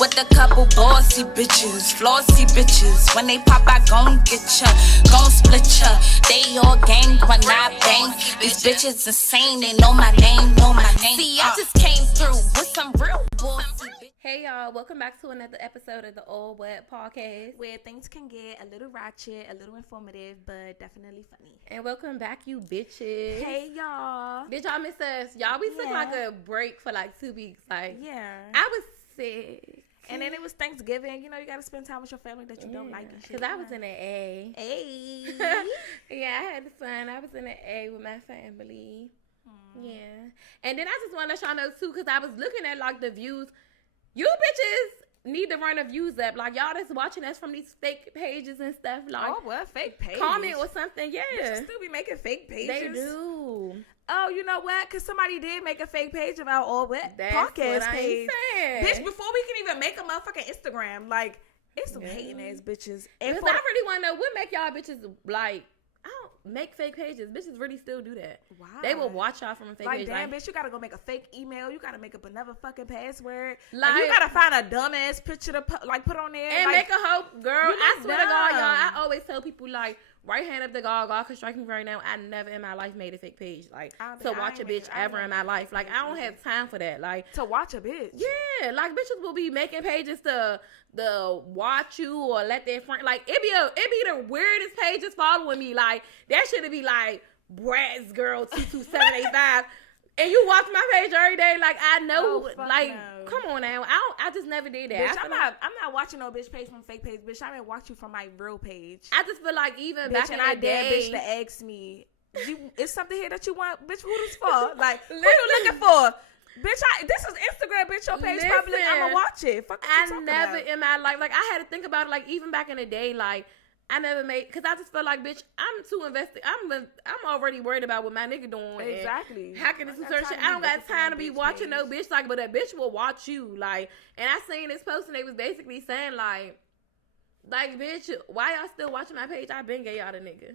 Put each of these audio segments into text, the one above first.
with a couple bossy bitches, flossy bitches. When they pop, I gon' get ya, gon' split ya. They all gang when I bang. These bitches insane, they know my name, know my name. See, I just came through with some real bossy bitches. Hey y'all, welcome back to another episode of the Old Wet Podcast, where things can get a little ratchet, a little informative, but definitely funny. And welcome back, you bitches. Hey y'all. Did y'all miss us? Y'all, we took like a break for like 2 weeks. Like, I was sick. And then it was Thanksgiving. You know, you got to spend time with your family that you don't like and shit. Because I was in an A. Hey. Yeah, I had fun. I was in an A with my family. Yeah. And then I just want to let y'all know, too, because I was looking at, like, the views. You bitches need to run the views up. Like, y'all that's watching us from these fake pages and stuff. Like, oh, what? Fake pages? Comment or something. Yeah. Bitches still be making fake pages. They do. Oh, you know what? Because somebody did make a fake page of our All Wet podcast page. Bitch, before we can even make a motherfucking Instagram, like, it's some hating ass bitches. And I really want to know what make y'all bitches, like, I don't make fake pages. Bitches really still do that. Wow. They will watch y'all from a fake page. Damn, bitch, you gotta go make a fake email. You gotta make up another fucking password. Like you gotta find a dumbass picture to put on there. And make a hope, girl. I swear to God, y'all, I always tell people, like, right hand up to God can strike me right now. I never in my life made a fake page. Like, to watch a bitch ever in my life. Like, I don't have time for that. Like, to watch a bitch. Yeah. Like, bitches will be making pages to watch you or let their friend. Like, it be the weirdest pages following me. Like, that should be like, Brad's girl 22785. And you watch my page every day, like I know, come on now, I just never did that. Bitch, I'm not watching no bitch page from fake page, bitch. I'm gonna watch you from my real page. I just feel like even bitch, back in the day, bitch to ask me, is something here that you want, bitch? Who this for? Like, who you looking for? Bitch, this is Instagram, bitch. Your page public. I'm gonna watch it. Fuck I never in my life, like I had to think about it, like even back in the day, like. I never made, because I just feel like, bitch, I'm too invested. I'm already worried about what my nigga doing. Exactly. Hacking this certain shit. I don't got time to be watching no bitch, like, but a bitch will watch you. Like, and I seen this post and they was basically saying, like, bitch, why y'all still watching my page? I been gay y'all the nigga.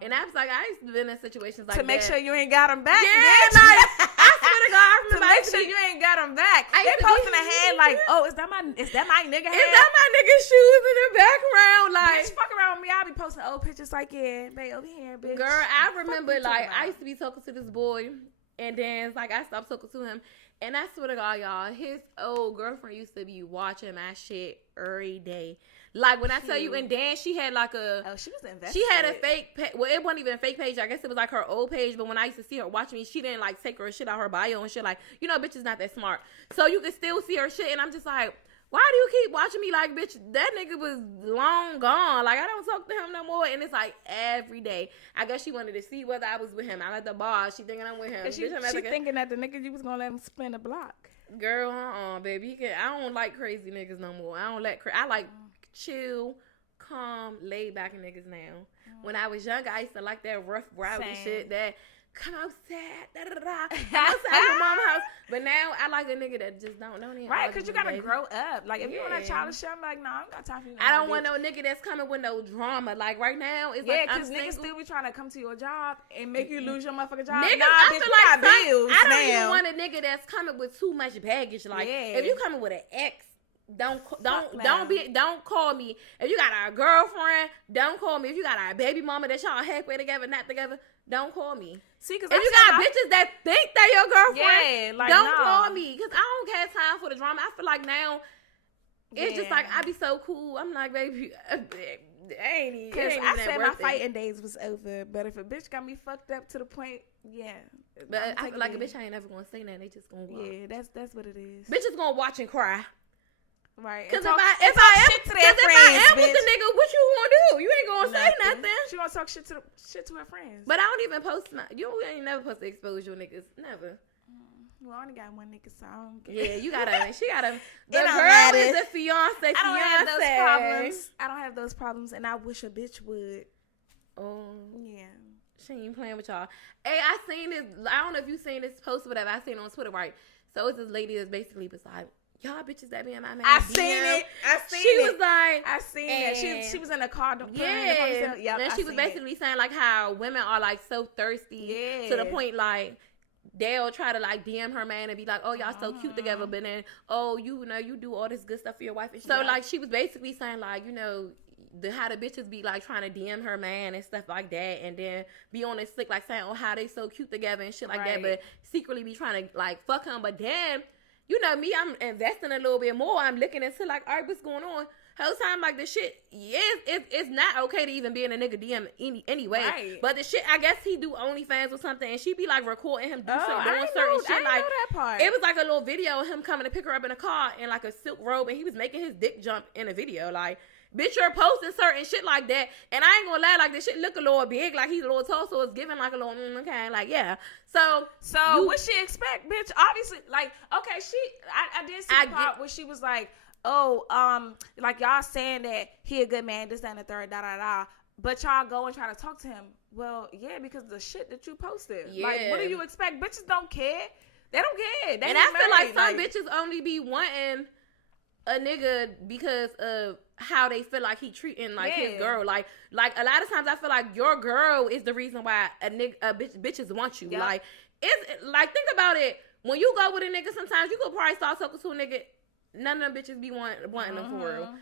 And I was like, I used to be in situations like that. To make sure you ain't got them back, yeah, bitch. Like, I swear to God, I remember. To make sure you ain't got them back. They posting a head like, oh, is that my nigga head? Is that my nigga's shoes in the background? Like, bitch, fuck around with me. I'll be posting old pictures like, yeah, babe, over here, bitch. Girl, I remember, like, I used to be talking to this boy, and then it's like, I stopped talking to him. And I swear to God, y'all, his old girlfriend used to be watching my shit every day. Like, when I tell you, and then she had like she was invested. She had a fake, well, it wasn't even a fake page. I guess it was like her old page. But when I used to see her watching me, she didn't like take her shit out her bio and shit. Like, you know, bitch is not that smart. So you can still see her shit. And I'm just like, why do you keep watching me? Like, bitch, that nigga was long gone. Like, I don't talk to him no more. And it's like every day. I guess she wanted to see whether I was with him. I'm at the bar. She thinking I'm with him. She thinking that the nigga you was going to let him spin the block. Girl, baby. I don't like crazy niggas no more. I like chill, calm, laid back niggas now. When I was younger, I used to like that rough, rowdy shit. That come outside, come outside your mama's house. But now I like a nigga that just don't even. Right, because you gotta grow up. Like if you want that childish shit, I'm like, nah, I don't got time for you. I don't want no nigga that's coming with no drama. Like right now, it's like because niggas still be trying to come to your job and make you lose your motherfucking job. Niggas, I feel like bills. I don't even want a nigga that's coming with too much baggage. Like if you coming with an ex. Don't call me. If you got a girlfriend, don't call me. If you got a baby mama that y'all halfway together, not together, don't call me. See, because if you got bitches that think they're your girlfriend, don't call me. Because I don't have time for the drama. I feel like now it's just like I be so cool. I'm like, baby, ain't even. Because I said my fighting days was over. But if a bitch got me fucked up to the point, But I feel like a bitch ain't never gonna say nothing. They just gonna watch. Yeah, that's what it is. Bitches gonna watch and cry. Right. Because if I am with the nigga, what you gonna do? You ain't gonna say nothing. She gonna talk shit to her friends. But I don't even post you ain't never supposed to expose your niggas. Never. Well, I only got one nigga, so I don't care. Yeah, she gotta. The girl is a fiance. I don't have those problems. I don't have those problems, and I wish a bitch would. Oh. Yeah. She ain't playing with y'all. Hey, I seen this. I don't know if you seen this post or whatever. I seen it on Twitter, right? So it's this lady that's basically beside. Y'all bitches that be in my man. I seen it. She was like, I seen it. She was in the car. Yeah. And she was basically saying like how women are like so thirsty to the point like they'll try to like DM her man and be like, oh, y'all so cute together, but then, oh, you know, you do all this good stuff for your wife. And so like she was basically saying like, you know, how the bitches be like trying to DM her man and stuff like that, and then be on this slick like saying, oh, how they so cute together and shit like that, but secretly be trying to like fuck him. But then, you know me, I'm investing a little bit more. I'm looking into like, all right, what's going on? Whole time like the shit, it's not okay to even be in a nigga DM anyway. Right. But the shit, I guess he do OnlyFans or something, and she be like recording him doing certain shit. Like that part. It was like a little video of him coming to pick her up in a car in like a silk robe, and he was making his dick jump in a video. Like, bitch, you're posting certain shit like that, and I ain't gonna lie, like this shit look a little big, like he's a little tall, so it's giving like a little okay, like yeah. So what she expect, bitch? Obviously, like okay, I did see the part where she was like, oh, like y'all saying that he a good man, this, that, and the third, da. But y'all go and try to talk to him. Well, yeah, because of the shit that you posted. Yeah. Like, what do you expect? Bitches don't care. They don't care. And I feel like some bitches only be wanting a nigga because of how they feel like he treating like his girl. Like a lot of times I feel like your girl is the reason why bitches want you. Yep. Like it's like, think about it. When you go with a nigga, sometimes you could probably start talking to a nigga. None of them bitches be wanting them for real.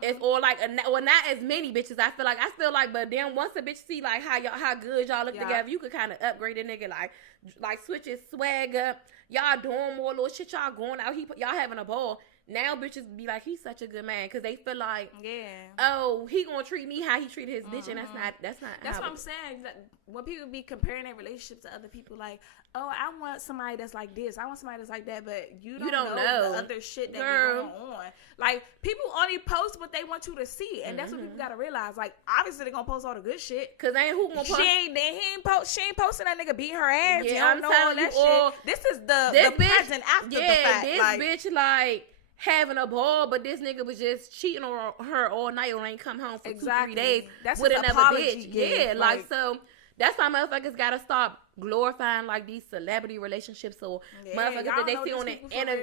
It's or like not as many bitches. I feel like, but then once a bitch see like how good y'all look together, you could kind of upgrade a nigga, like switch his swag up. Y'all doing more little shit. Y'all going out. Y'all having a ball. Now bitches be like, he's such a good man, because they feel like, oh, he gonna treat me how he treated his bitch, and that's what I'm saying. When people be comparing their relationship to other people, like, oh, I want somebody that's like this, I want somebody that's like that, but you don't know the other shit that be going on. Like, people only post what they want you to see, and that's what people gotta realize. Like, obviously they gonna post all the good shit, cause ain't who gonna post? She ain't posting that nigga beating her ass. Yeah, I'm telling you, shit. This is the present after the fact. This bitch like having a ball, but this nigga was just cheating on her all night or ain't come home for 2-3 days with another bitch. Yeah, like so that's why motherfuckers gotta stop glorifying like these celebrity relationships. So motherfuckers that they see on the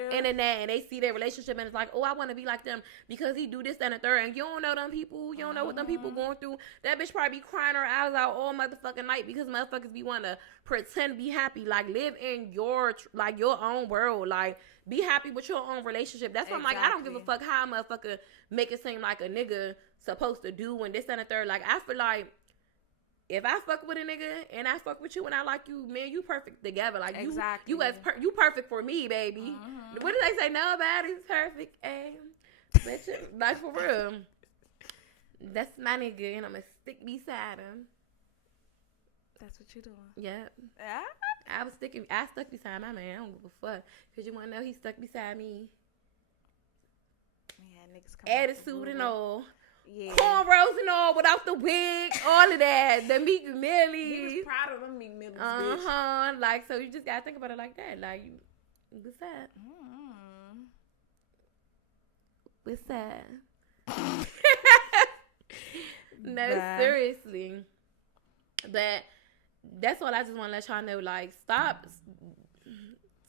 internet and they see their relationship and it's like, oh, I want to be like them because he do this, that, and the third, and you don't know them people. You don't know what them people going through. That bitch probably be crying her eyes out all motherfucking night because motherfuckers be wanting to pretend to be happy. Like, live in your own world. Like, be happy with your own relationship. That's why I'm like, I don't give a fuck how a motherfucker make it seem like a nigga supposed to do and this, that, and the third. Like, I feel like if I fuck with a nigga and I fuck with you and I like you, man, you perfect together. Like, you perfect for me, baby. What do they say? Nobody's perfect, bitch. Like, for real. That's my nigga, and I'ma stick beside him. That's what you doing. Yep. I stuck beside my man. I don't give a fuck. Cause you wanna know he stuck beside me. Yeah, niggas come attitude and all. Yeah. Cornrows and all without the wig, all of that. The Meek Millies. He was proud of them Meek Millies, bitch. Like, so you just gotta think about it like that. Like, what's that? What's that? No, seriously. But that's all I just want to let y'all know. Like, stop.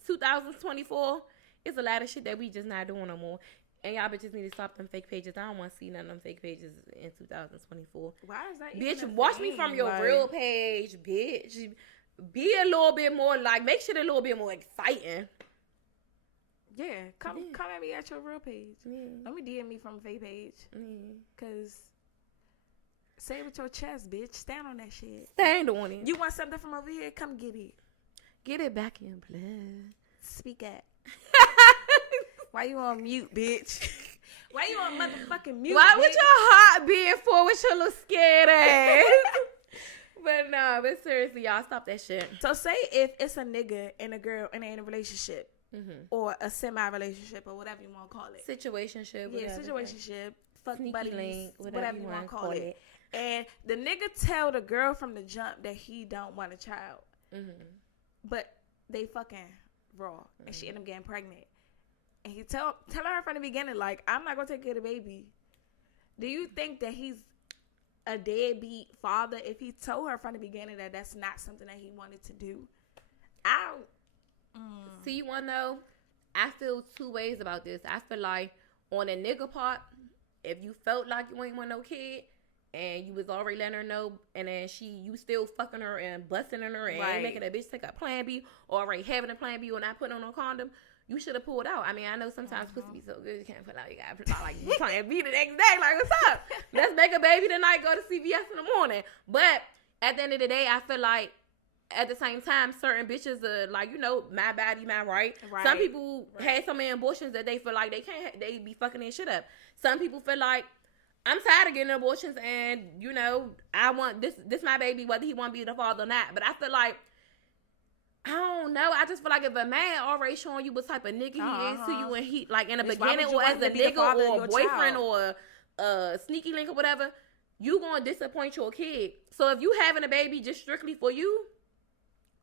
2024, it's a lot of shit that we just not doing no more. And y'all bitches need to stop them fake pages. I don't want to see none of them fake pages in 2024. Why is that? Bitch, watch me from your real page, bitch. Be a little bit more, like, make shit a little bit more exciting. Yeah, come at me at your real page. Let me DM me from a fake page. Cause say it with your chest, bitch. Stand on that shit. Stand on it. You want something from over here? Come get it. Get it back in blood. Speak at. Why you on mute, bitch? Why you on motherfucking mute? Why would your heart being for with your little scared ass? But seriously, y'all, stop that shit. So say if it's a nigga and a girl and they in a relationship, or a semi-relationship, or whatever you want to call it. Situationship. Yeah, situationship. Fuck buddies, whatever you want to call it. And the nigga tell the girl from the jump that he don't want a child. But they fucking raw. And she end up getting pregnant. And he tell her from the beginning, like, I'm not going to take care of the baby. Do you think that he's a deadbeat father if he told her from the beginning that that's not something that he wanted to do? I don't. See, you want to know? I feel two ways about this. I feel like on a nigga part, if you felt like you ain't want no kid, and you was already letting her know, and then you still fucking her and busting in her and ain't making that bitch take a plan B, or already having a plan B or not putting on no condom, you should have pulled out. I mean, I know sometimes pussy be so good you can't pull out. You gotta pull out like you plan B the next day. Like, what's up? Let's make a baby tonight. Go to CVS in the morning. But at the end of the day, I feel like at the same time, certain bitches are like, you know, my body, my right. Some people had so many abortions that they feel like they be fucking their shit up. Some people feel like, I'm tired of getting abortions, and you know, I want this my baby, whether he want to be the father or not. But I feel like, I don't know. I just feel like if a man already showing you what type of nigga he is to you, and he like in the beginning, or as a nigga or a boyfriend or a sneaky link or whatever, you gonna disappoint your kid. So if you having a baby just strictly for you,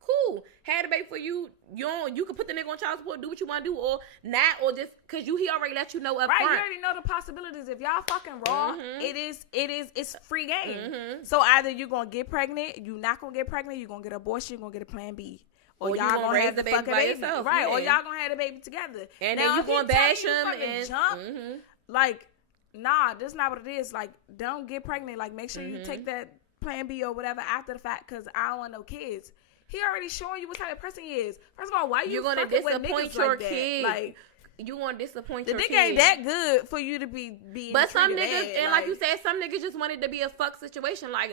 cool. Had a baby for you. You can put the nigga on child support, do what you want to do, or not, or just because he already let you know up front. You already know the possibilities. If y'all fucking raw, it's free game. So either you gonna get pregnant, you not gonna get pregnant, you gonna get an abortion, you gonna get a plan B. Or y'all gonna have the fucking baby yourself, right? Or y'all gonna have the baby together, and now, then you gonna bash him and jump. Like, nah, that's not what it is. Like, don't get pregnant. Like, make sure you take that plan B or whatever after the fact, because I don't want no kids. He already showing you what type of person he is. First of all, why you gonna disappoint your kid? Like, you want to disappoint your kid. The nigga ain't that good for you to be But some niggas, and like you said, some niggas just wanted to be a fuck situation. Like,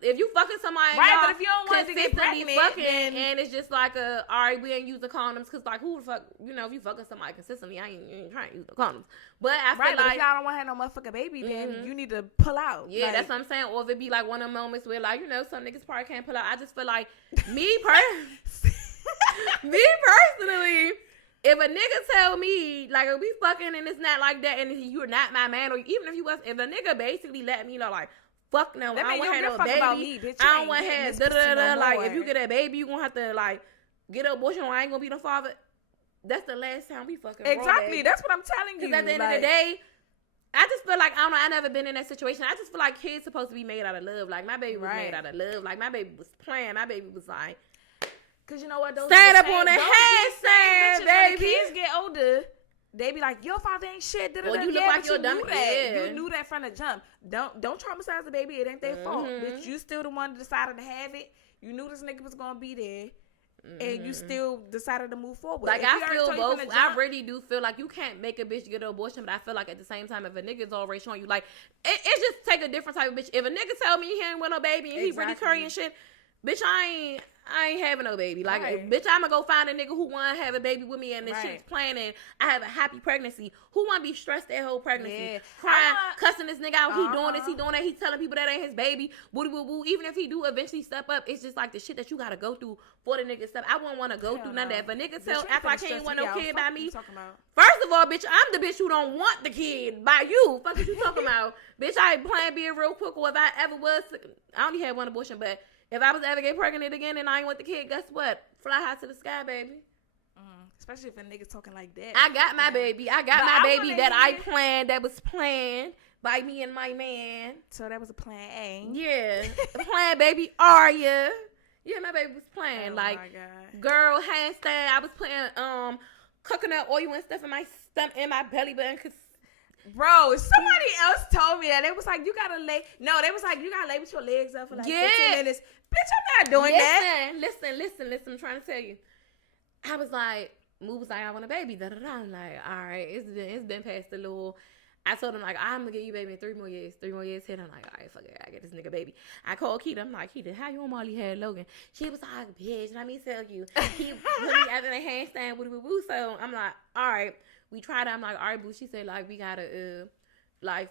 if you fucking somebody, right? But if you don't want to get pregnant, fucking, and it's just like all right, we ain't use the condoms, because like, who the fuck, you know, if you fucking somebody consistently, I ain't trying to use the condoms. But I feel like, if y'all don't want to have no motherfucking baby, then you need to pull out. Yeah, that's what I'm saying. Or if it be like one of the moments where, like, you know, some niggas probably can't pull out. I just feel like me personally. If a nigga tell me, like, if we fucking and it's not like that, and you're not my man, or even if you was, if a nigga basically let me know, like, fuck no, I don't want to have no baby, bitch, I don't want to have da-da-da-da, like, if you get a baby, you gonna have to, like, get an abortion, or I ain't gonna be the father. That's the last time we fucking exactly, that's what I'm telling you. Because at the end of the day, I just feel like, I don't know, I never been in that situation. I just feel like kids supposed to be made out of love. Like, my baby was made out of love. Like, my baby was playing. My baby was like, because you know what? Those stand up on the handstand, baby. When kids get older, they be like, your father ain't shit. Or you look like you're dumb. You knew that from the jump. Don't traumatize the baby. It ain't their fault. Bitch, you still the one that decided to have it. You knew this nigga was going to be there. And you still decided to move forward. Like, I feel both. I really do feel like you can't make a bitch get an abortion, but I feel like at the same time, if a nigga's already showing you, like, it just take a different type of bitch. If a nigga tell me he ain't want no baby and he really currying shit, bitch, I ain't having no baby. Like, bitch, I'm gonna go find a nigga who wanna have a baby with me and the shit's playing and I have a happy pregnancy. Who wanna be stressed that whole pregnancy? Crying, cussing this nigga out. He doing this, he doing that. He telling people that ain't his baby. Woo woo woo. Even if he do eventually step up, it's just like the shit that you gotta go through for the nigga step. I wouldn't wanna go through none of that. If a nigga act like he ain't want no kid by me. First of all, bitch, I'm the bitch who don't want the kid by you. Fuck what you talking about? Bitch, I ain't playing being real quick, or if I ever was, I only had one abortion, but if I was ever get pregnant again and I ain't want the kid, guess what? Fly high to the sky, baby. Especially if a nigga talking like that. I got my baby. I got my baby that I planned, that was planned by me and my man. So that was a plan A. Yeah. Plan baby Arya. Yeah, my baby was planned. Oh like, my God. Girl, handstand. I was putting coconut oil and stuff in my stomach, in my belly button, because bro, somebody else told me that. They was like, you gotta lay. No, they was like, you gotta lay with your legs up for like 15 minutes. Bitch, I'm not doing that. Listen. I'm trying to tell you. I was like, Moo was like, I want a baby. Da da da. I'm like, all right, it's been past the little. I told him, like, I'm gonna get you baby in 3 more years. 3 more years hit. I'm like, all right, fuck it, I get this nigga baby. I called Keita. I'm like, Keita, how you and Molly had Logan? She was like, bitch, let me tell you. He put me after the handstand, woo woo woo. So I'm like, all right. We tried it. I'm like, all right, boo. She said, like, we gotta, like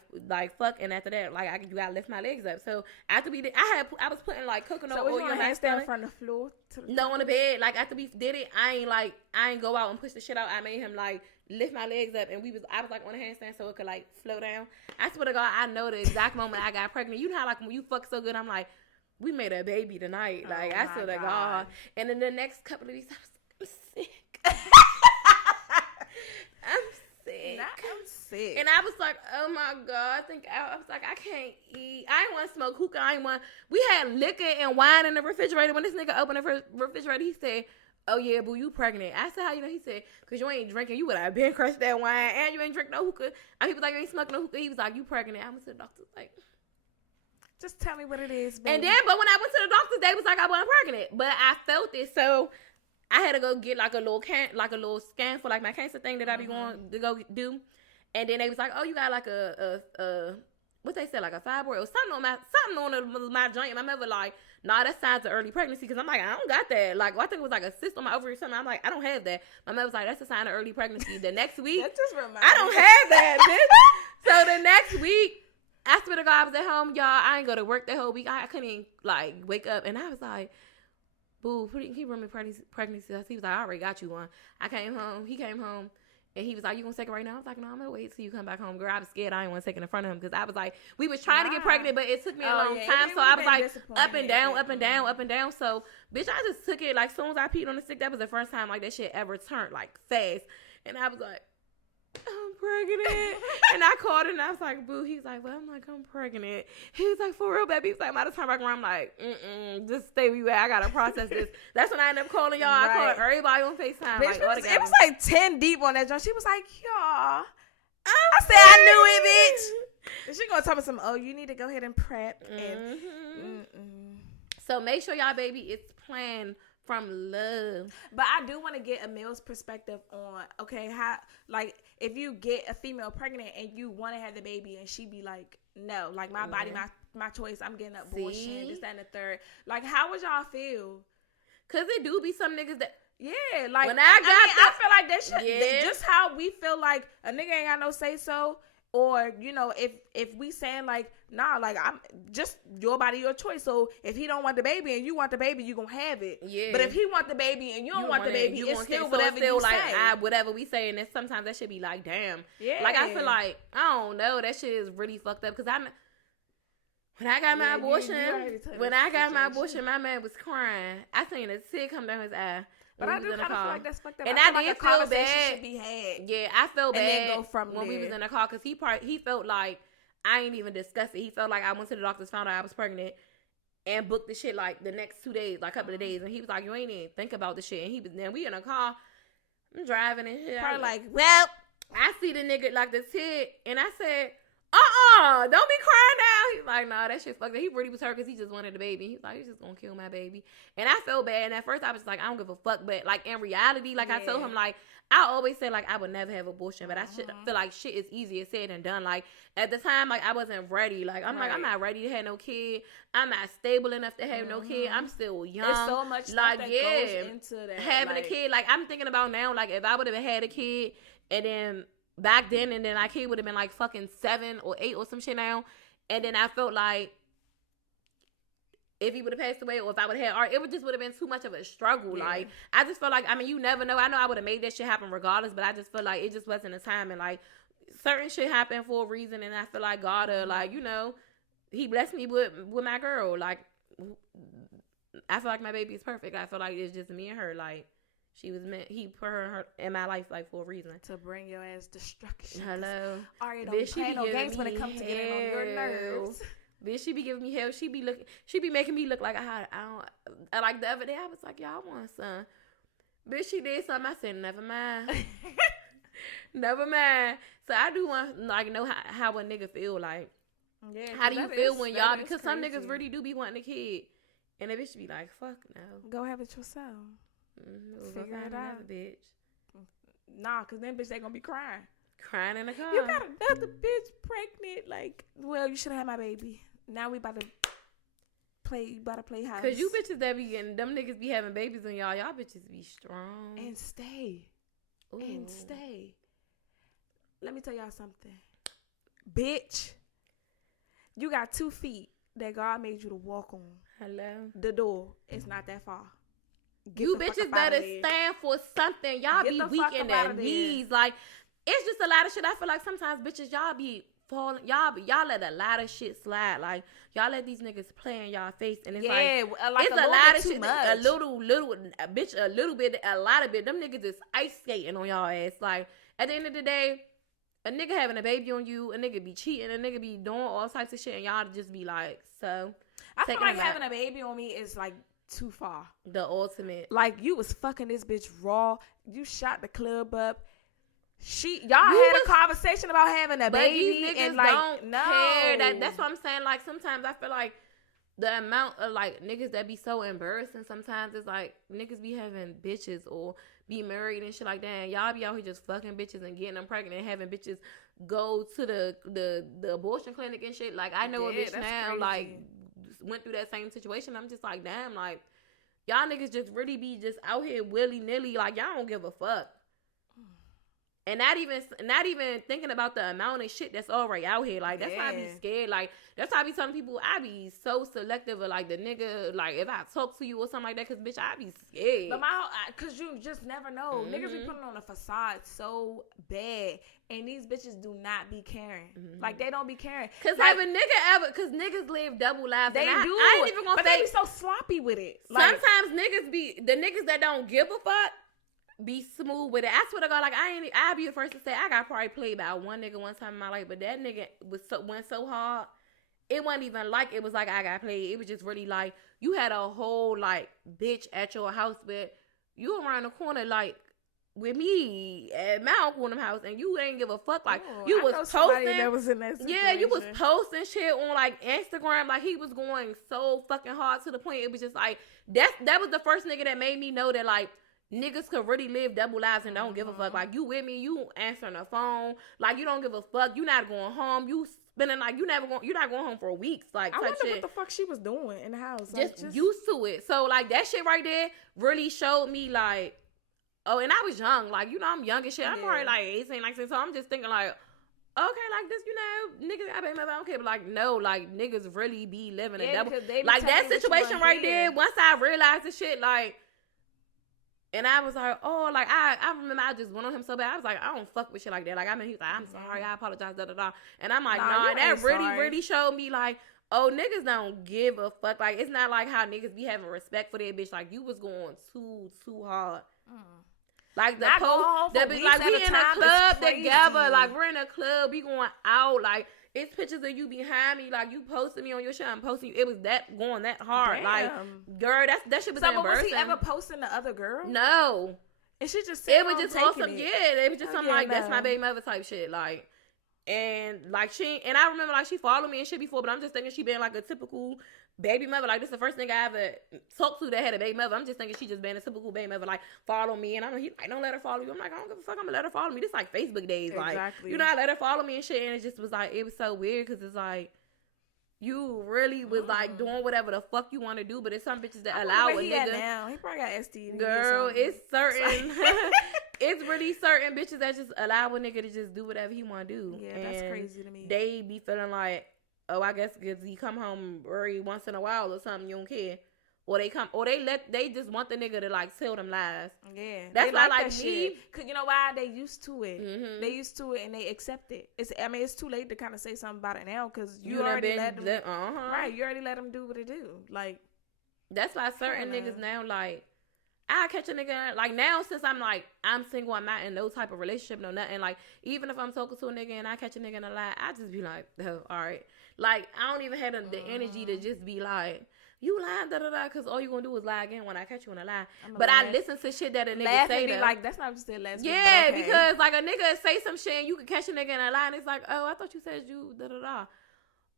fuck. And after that, like, you gotta lift my legs up. So after we did, I was putting like coconut oil on my stomach. From the floor to the no, on the bed. Like, after we did it, I ain't go out and push the shit out. I made him like lift my legs up, and I was like on a handstand so it could like flow down. I swear to God, I know the exact moment I got pregnant. You know how like when you fuck so good, I'm like, we made a baby tonight. Like, I swear to God. And then the next couple of weeks, I was sick. I'm sick. And I was like, oh my God. I was like, I can't eat. I ain't want to smoke hookah. We had liquor and wine in the refrigerator. When this nigga opened the refrigerator, he said, oh yeah, boo, you pregnant. I said, how you know? He said, because you ain't drinking. You would have been crushed that wine and you ain't drink no hookah. And he was like, you ain't smoking no hookah. He was like, you pregnant. I went to the doctor like, Just tell me what it is, baby. And then, but when I went to the doctor, they was like I wasn't pregnant, but I felt it, so I had to go get like a little scan for like my cancer thing that I be going to go do. And then they was like, oh, you got like a what they said, like a fibroid or something on my joint. And my mother like, nah, that's signs of early pregnancy. Because I'm like, I don't got that. Like, I think it was like a cyst on my ovary or something. I'm like, I don't have that. My mother was like, that's a sign of early pregnancy. The next week, I don't have that, bitch. So the next week, I swear to God, I was at home, y'all. I ain't go to work that whole week. I couldn't even, like, wake up. And I was like, boo, he brought me pregnancy. He was like, I already got you one. I came home. He came home. And he was like, you gonna take it right now? I was like, no, I'm gonna wait till you come back home. Girl, I was scared. I didn't want to take it in front of him because I was like, we was trying to get pregnant, but it took me a long time. So I was like, up and down, up and down, up and down. So, bitch, I just took it. Like, as soon as I peed on the stick, that was the first time, like, that shit ever turned, like, fast. And I was like, I'm pregnant. And I called him and I was like, boo. He's like, well, I'm like, I'm pregnant. He's like, for real, baby. He's like, by the time I come around, I'm like, just stay where you at. I gotta process this. That's when I ended up calling y'all. Right. I called everybody on FaceTime. Bitch, like, it was like 10 deep on that joint. She was like, y'all. I said, I knew it, bitch. And she gonna tell me some, oh, you need to go ahead and prep. And so make sure y'all baby is planned from love. But I do want to get a male's perspective on, okay, how, like, if you get a female pregnant and you want to have the baby and she be like, no, like, my body, my choice, I'm getting abortion, this, that, and the third. Like, how would y'all feel? Because it do be some niggas that, yeah, like, when I feel like that shit, just how we feel like a nigga ain't got no say so. Or, you know, if we saying like, nah, like, I'm just your body, your choice. So if he don't want the baby and you want the baby, you gonna have it. Yeah. But if he want the baby and you don't want the baby, it's still whatever you like, say. Whatever we say, and then sometimes that should be like, damn. Yeah. Like, I feel like, I don't know, that shit is really fucked up. Because when I got my abortion, my man was crying. I seen a tear come down his eye. But I do kind of feel like that's fucked up. And I did feel bad. Should be had. Yeah, I felt bad then go from when there. we was in the car because he felt like I ain't even discussed it. He felt like I went to the doctors, found out I was pregnant, and booked the shit like the next 2 days, like a couple of days. And he was like, you ain't even think about the shit. And then we in a car, I'm driving and shit. Probably like, well, I see the nigga like this hit, and I said, don't be crying now. He's like, nah, that shit fucked up. He really was hurt because he just wanted the baby. He's like, he's just gonna kill my baby. And I felt bad. And at first I was like, I don't give a fuck. But like in reality, like I told him, like, I always say like I would never have abortion, but I feel like shit is easier said than done. Like at the time, like I wasn't ready. Like I'm like, I'm not ready to have no kid. I'm not stable enough to have no kid. I'm still young. There's so much stuff that goes into that. Having a kid, like I'm thinking about now, like if I would have had a kid and then back then, and then our kid would have been like fucking 7 or 8 or some shit now, and then I felt like if he would have passed away or if I would have had art, it would have been too much of a struggle. Like I just felt like, I mean, you never know. I know I would have made that shit happen regardless, but I just feel like it just wasn't the time, and like certain shit happened for a reason, and I feel like God, like, you know, he blessed me with my girl. Like I feel like my baby is perfect. I feel like it's just me and her. Like she was meant. He put her in my life like for a reason to bring your ass destruction. Hello, Ari don't play no games when it comes to getting on your nerves. Bitch, she be giving me hell. She be making me look like I don't. Like the other day, I was like, y'all want a son. Bitch, she did something. I said, never mind. Never mind. So I do want like know how a nigga feel like. Yeah. How do you feel when y'all? Because some niggas really do be wanting a kid, and they bitch be like, fuck no. Go have it yourself. Figure it out, bitch. Nah, cause then bitch they gonna be crying in the car. You got another bitch pregnant. Like, well, you should have had my baby. Now we about to play house. Cause you bitches that be getting them niggas be having babies on y'all bitches be strong and stay. Ooh. And stay. Let me tell y'all something, bitch. You got 2 feet that God made you to walk on. Hello. The door is not that far. You bitches better stand for something. Y'all be weak in their knees. Like, it's just a lot of shit. I feel like sometimes bitches, y'all be falling. Y'all let a lot of shit slide. Like, y'all let these niggas play in y'all face. And it's it's a lot of shit. Much. A little bit, a lot of bit. Them niggas is ice skating on y'all ass. Like, at the end of the day, a nigga having a baby on you, a nigga be cheating, a nigga be doing all types of shit, and y'all just be like, so. I feel like having a baby on me is like too far. The ultimate. Like, you was fucking this bitch raw. You shot the club up. Y'all had a conversation about having a baby, these niggas and like don't care. That's what I'm saying. Like sometimes I feel like the amount of like niggas that be so embarrassing sometimes is like niggas be having bitches or be married and shit like that, and y'all be out here just fucking bitches and getting them pregnant and having bitches go to the abortion clinic and shit. Like I know a bitch now crazy. Like went through that same situation. I'm just like, damn, like y'all niggas just really be just out here willy nilly, like y'all don't give a fuck. And not even thinking about the amount of shit that's already out here. Like, that's why I be scared. Like, that's why I be telling people I be so selective of, like, the nigga, like, if I talk to you or something like that, because, bitch, I be scared. But because you just never know. Mm-hmm. Niggas be putting on a facade so bad, and these bitches do not be caring. Mm-hmm. Like, they don't be caring. Because, like, because niggas live double lives. They do. I ain't even gonna say, they be so sloppy with it. Like, sometimes the niggas that don't give a fuck, be smooth with it. I swear to God, like I'll be the first to say I got probably played by one nigga one time in my life, but that nigga went so hard. It wasn't even like it was like I got played. It was just really like you had a whole like bitch at your house, but you around the corner like with me at my uncle in the house, and you ain't give a fuck. Like you was posting. That was in that situation. Yeah, you was posting shit on like Instagram. Like he was going so fucking hard to the point it was just like that was the first nigga that made me know that like. Niggas could really live double lives and don't give a fuck. Like, you with me, you answering the phone. Like, you don't give a fuck. You not going home. You spending, like, you're not going home for weeks. Like, I wonder shit. what the fuck she was doing in the house. Just used to it. So, like, that shit right there really showed me, like, oh, and I was young. Like, you know, I'm young and shit. I'm probably, like, 18, 19. So, I'm just thinking, like, okay, like, this, you know, niggas, I don't care. But, like, no, like, niggas really be living a double. Like, that situation right there, once I realized the shit, like, and I was like, oh, like, I remember I just went on him so bad. I was like, I don't fuck with shit like that. Like, I mean, he was like, I'm sorry, I apologize, da-da-da. And I'm like, nah, and that really showed me, like, oh, niggas don't give a fuck. Like, it's not like how niggas be having respect for that bitch. Like, you was going too hard. Like, the post, that be like, we in a club together. Like, we're in a club, we going out. Like, it's pictures of you behind me, like you posted me on your shit. I'm posting you. It was going that hard. Damn. Like, girl, that shit was embarrassing. Was he ever posting the other girl? No. And she just it was just awesome. Yeah, it was just something like that's my baby mother type shit. Like, and like I remember like she followed me and shit before, but I'm just thinking she been like a typical baby mother. Like, this is the first thing I ever talked to that had a baby mother. I'm just thinking she just been a typical baby mother. Like, follow me. And he's like, don't let her follow you. I'm like, I don't give a fuck. I'm gonna let her follow me. This like Facebook days. Exactly. Like, you know, I let her follow me and shit. And it just was like, it was so weird because it's like, you really was like doing whatever the fuck you want to do, but it's some bitches that allow a nigga. Now. He probably got STD. Girl, it's certain. It's really certain bitches that just allow a nigga to just do whatever he want to do. Yeah, and that's crazy to me. They be feeling like, oh, I guess because he come home every once in a while or something, you don't care. Or they just want the nigga to like tell them lies. Yeah, that's why like me. Shit. Cause you know why? They used to it. Mm-hmm. They used to it and they accept it. It's too late to kind of say something about it now because you already let them. Right, you already let them do what they do. Like, that's why certain niggas now like. I catch a nigga, like, now since I'm, like, I'm single, I'm not in no type of relationship, no nothing, like, even if I'm talking to a nigga and I catch a nigga in a lie, I just be like, oh, all right. Like, I don't even have the energy to just be like, you lying, da-da-da, because all you gonna do is lie again when I catch you in a lie. But I listen to shit that a nigga say to. Like, that's not just their last yeah, okay. Because, like, a nigga say some shit and you can catch a nigga in a lie and it's like, oh, I thought you said you, da-da-da.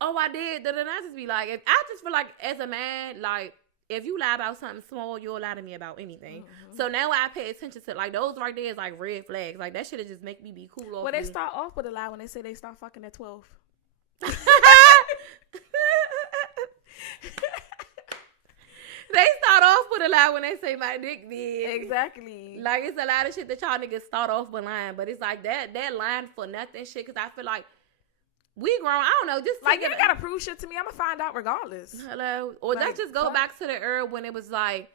Oh, I did, da-da-da. I just be like, I just feel like, as a man, like, if you lie about something small, you'll lie to me about anything. Mm-hmm. So now I pay attention to, like, those right there is, like, red flags. Like, that shit just make me be cool off. Well, they start off with a lie when they say they start fucking at 12. They start off with a lie when they say my dick big. Exactly. Like, it's a lot of shit that y'all niggas start off with lying. But it's like that line for nothing shit. Because I feel like we grown, I don't know, just like, you ain't gotta prove shit to me. I'm gonna find out regardless. Hello? Or like, let's just go back to the era when it was like,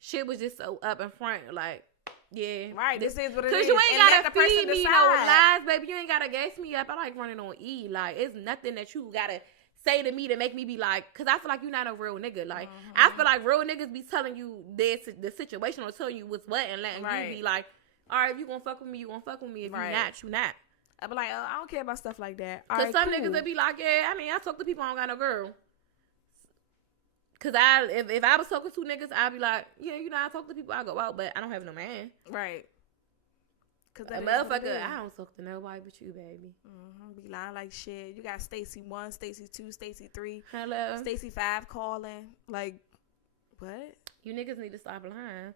shit was just so up in front. Like, yeah. Right, this is what it is. Because you ain't gotta feed me no lies, baby. You ain't gotta gas me up. I like running on E. Like, it's nothing that you gotta say to me to make me be like, because I feel like you're not a real nigga. Like, I feel like real niggas be telling you the situation or telling you what's what and letting you be like, all right, if you gonna fuck with me, you gonna fuck with me. If you not. I be like, oh, I don't care about stuff like that. Because some niggas that be like, yeah, I mean, I talk to people, I don't got no girl. Because if I was talking to niggas, I'd be like, yeah, you know, I talk to people, I go out, but I don't have no man. Right. Cause a motherfucker, I don't talk to nobody but you, baby. Be lying like shit. You got Stacy 1, Stacy 2, Stacy 3. Hello. Stacy 5 calling. Like, what? You niggas need to stop lying.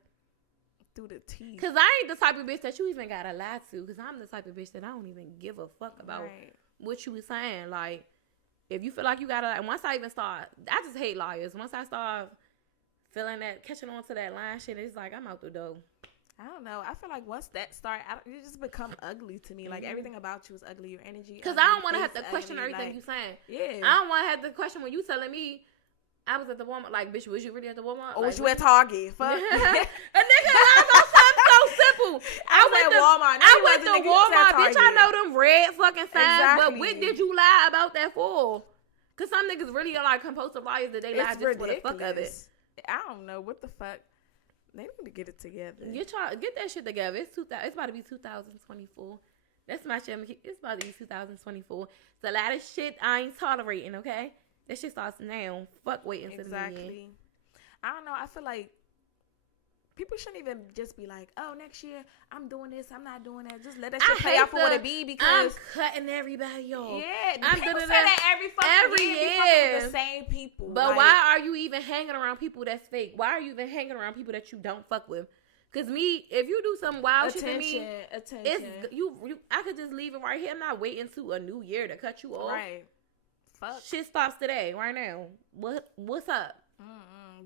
Through the teeth. Cause I ain't the type of bitch that you even gotta lie to. Cause I'm the type of bitch that I don't even give a fuck about what you was saying. Like, if you feel like you gotta, and once I even start, I just hate liars. Once I start feeling that, catching on to that lying shit, it's like I'm out the door. I don't know. I feel like once that start, you just become ugly to me. Like, everything about you is ugly. Your energy. Because I don't want to have to question everything you saying. Yeah. I don't want to have to question when you telling me I was at the Walmart. Like, bitch, was you really at the Walmart? Or like, was you at Target? Fuck. A nigga lied on something so simple. I was at Walmart. I went to Walmart, bitch. I know them red fucking signs. Exactly. But what did you lie about that for? Because some niggas really are like compulsive liars that they lie just for the fuck of it. I don't know. What the fuck? They need to get it together. Get that shit together. It's about to be 2024. That's my shit. It's about to be 2024. It's a lot of shit I ain't tolerating, okay? That shit starts now. Fuck waiting to the new year. I don't know. I feel like people shouldn't even just be like, oh, next year I'm doing this, I'm not doing that. Just let that shit play out for what it be, because I'm cutting everybody off. Yeah, I'm people say that every year. With the same people. But why are you even hanging around people that's fake? Why are you even hanging around people that you don't fuck with? Because me, if you do some wild shit to me, it's I could just leave it right here. I'm not waiting to a new year to cut you off. Right. Fuck. Shit stops today, right now. What's up?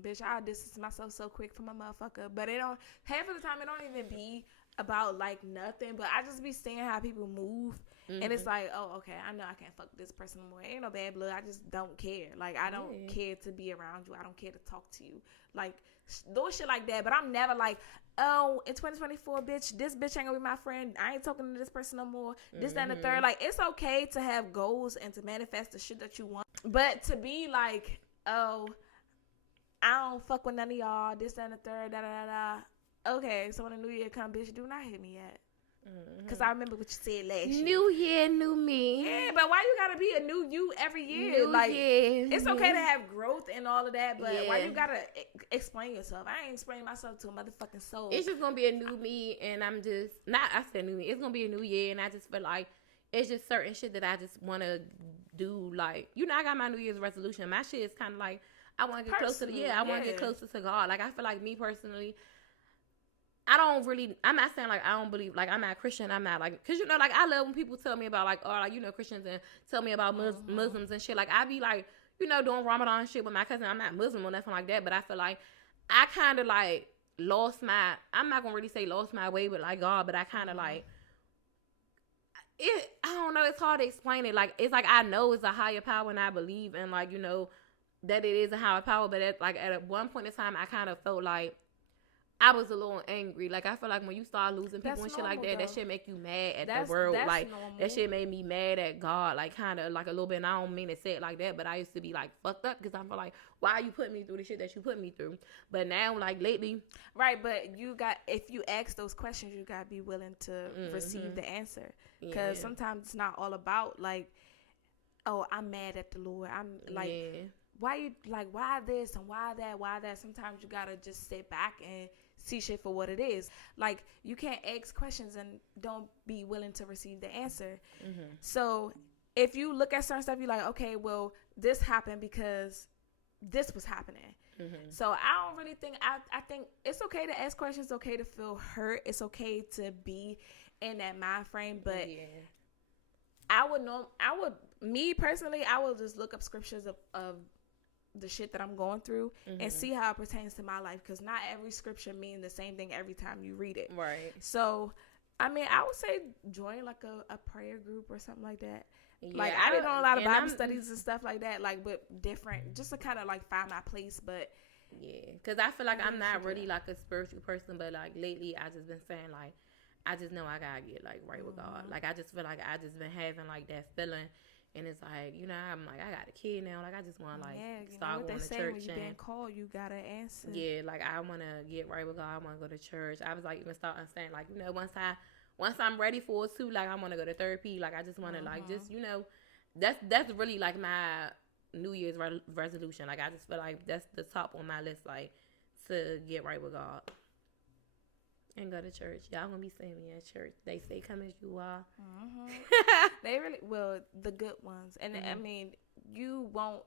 Bitch, I'll distance myself so quick from a motherfucker. But it don't, half of the time it don't even be about like nothing. But I just be seeing how people move. And it's like, oh, okay, I know I can't fuck this person no more. Ain't no bad blood. I just don't care. Like, I don't care to be around you. I don't care to talk to you. Like, those shit like that. But I'm never like, oh, in 2024, bitch, this bitch ain't gonna be my friend. I ain't talking to this person no more. This, that, and the third. Like, it's okay to have goals and to manifest the shit that you want. But to be like, oh, I don't fuck with none of y'all, this, that, and the third, da-da-da-da. Okay, so when the new year come, bitch, do not hit me yet. Because I remember what you said last year. New year, new me. Yeah, but why you gotta be a new you every year? New year. It's okay to have growth and all of that, but why you gotta explain yourself? I ain't explaining myself to a motherfucking soul. It's just gonna be a new me, and I'm just, I said new me. It's gonna be a new year, and I just feel like it's just certain shit that I just wanna do. Like, I got my New Year's resolution. My shit is kind of like, I want to get closer to, I want to get closer to God. Like, I feel like me personally, I'm not saying like I don't believe, like I'm not Christian, I'm not like, cause like I love when people tell me about like, oh, like, Christians and tell me about Muslims and shit. Like I be like, doing Ramadan and shit with my cousin. I'm not Muslim or nothing like that, but I feel like I kind of like I'm not gonna really say lost my way with like God, but I kind of like, I don't know, it's hard to explain it. Like, it's like I know it's a higher power and I believe in like, that it is a higher power, but at one point in time, I kind of felt like I was a little angry. Like, I feel like when you start losing people and shit like that, that shit make you mad at the world. Like, that shit made me mad at God, like, kind of, like, a little bit. And I don't mean to say it like that, but I used to be, like, fucked up because I feel like, why are you putting me through the shit that you put me through? But now, like, lately. Right, but if you ask those questions, you got to be willing to receive the answer. Because sometimes it's not all about, like, oh, I'm mad at the Lord. I'm, like, why this and why that? Sometimes you got to just sit back and see shit for what it is. Like, you can't ask questions and don't be willing to receive the answer. So if you look at certain stuff, you're like, okay, well, this happened because this was happening. So I don't really think, I think it's okay to ask questions. It's okay to feel hurt. It's okay to be in that mind frame. But me personally, I would just look up scriptures of the shit that I'm going through and see how it pertains to my life, because not every scripture means the same thing every time you read it. Right. So, I mean, I would say join like a prayer group or something like that. Yeah, like, I've been doing a lot of Bible studies and stuff like that, like, but different, just to kind of like find my place. But because I feel like I'm not really like a spiritual person, but like lately I just been saying like, I just know I gotta get like right with God. Like, I just feel like I just been having like that feeling. And it's like, I'm like, I got a kid now. Like, I just want to, like, start going to church. When you've been called, you got to answer. Yeah, like, I want to get right with God. I want to go to church. I was, like, even starting saying, like, once I'm ready for it, too, like, I want to go to therapy. Like, I just want to, like, just, that's really, like, my New Year's resolution. Like, I just feel like that's the top on my list, like, to get right with God. And go to church. Y'all gonna be seeing me at church. They say come as you are. They really will, the good ones. And I mean, you won't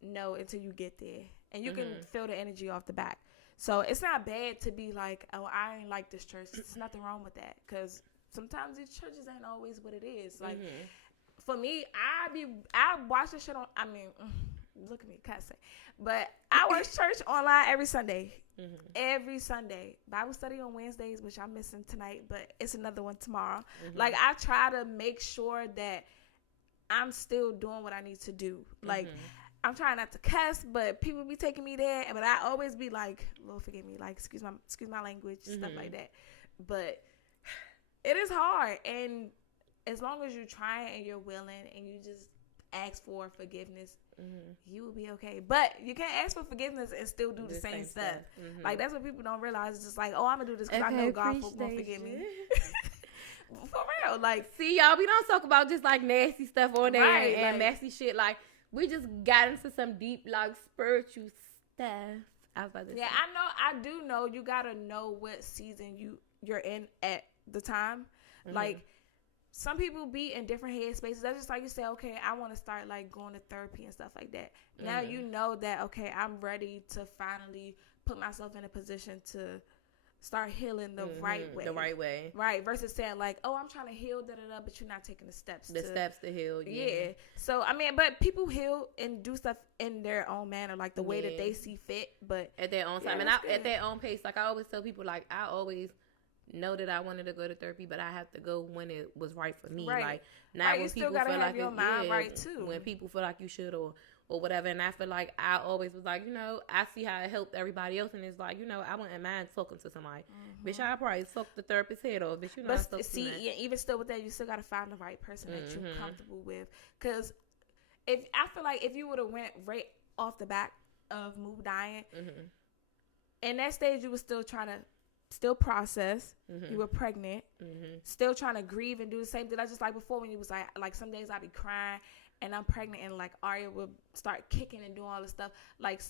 know until you get there. And you can feel the energy off the back. So it's not bad to be like, oh, I ain't like this church. There's nothing wrong with that. Because sometimes these churches ain't always what it is. Like, for me, I watch the shit on, I mean, look at me, can't say. But I watch church online every Sunday. Every Sunday. Bible study on Wednesdays, which I'm missing tonight, but it's another one tomorrow. Like, I try to make sure that I'm still doing what I need to do. Like, I'm trying not to cuss, but people be taking me there. But I always be like, Lord, forgive me. Like, excuse my language, stuff like that. But it is hard. And as long as you're trying and you're willing and you just ask for forgiveness, you will be okay. But you can't ask for forgiveness and still do the same stuff. Like, that's what people don't realize. It's just like, oh, I'm going to do this because I know God won't forgive me. For real. Like, see, y'all, we don't talk about just, like, nasty stuff on there and messy shit. Like, we just got into some deep, like, spiritual stuff. I was about to say. I do know you got to know what season you're in at the time. Like, some people be in different headspaces. That's just like you say, okay, I want to start like going to therapy and stuff like that. Now you know that, okay, I'm ready to finally put myself in a position to start healing the right way. The right way. Right. Versus saying like, oh, I'm trying to heal, but you're not taking the steps to heal. Yeah. So, I mean, but people heal and do stuff in their own manner, like the way that they see fit, but at their own time. And at their own pace. Like I always tell people, like I always know that I wanted to go to therapy, but I have to go when it was right for me. Right. Like not when you people still gotta feel have like your mind right too. When people feel like you should or whatever. And I feel like I always was like, I see how it helped everybody else, and it's like, I wouldn't mind talking to somebody. Bitch, I probably suck the therapist's head off. Bitch, but see, even still with that, you still gotta find the right person that you're comfortable with. Because I feel like if you would have went right off the back of Move Dying, in that stage you were still trying to process. You were pregnant, still trying to grieve and do the same thing. That's just like before when you was like some days I'd be crying and I'm pregnant and like Aria would start kicking and doing all this stuff. Like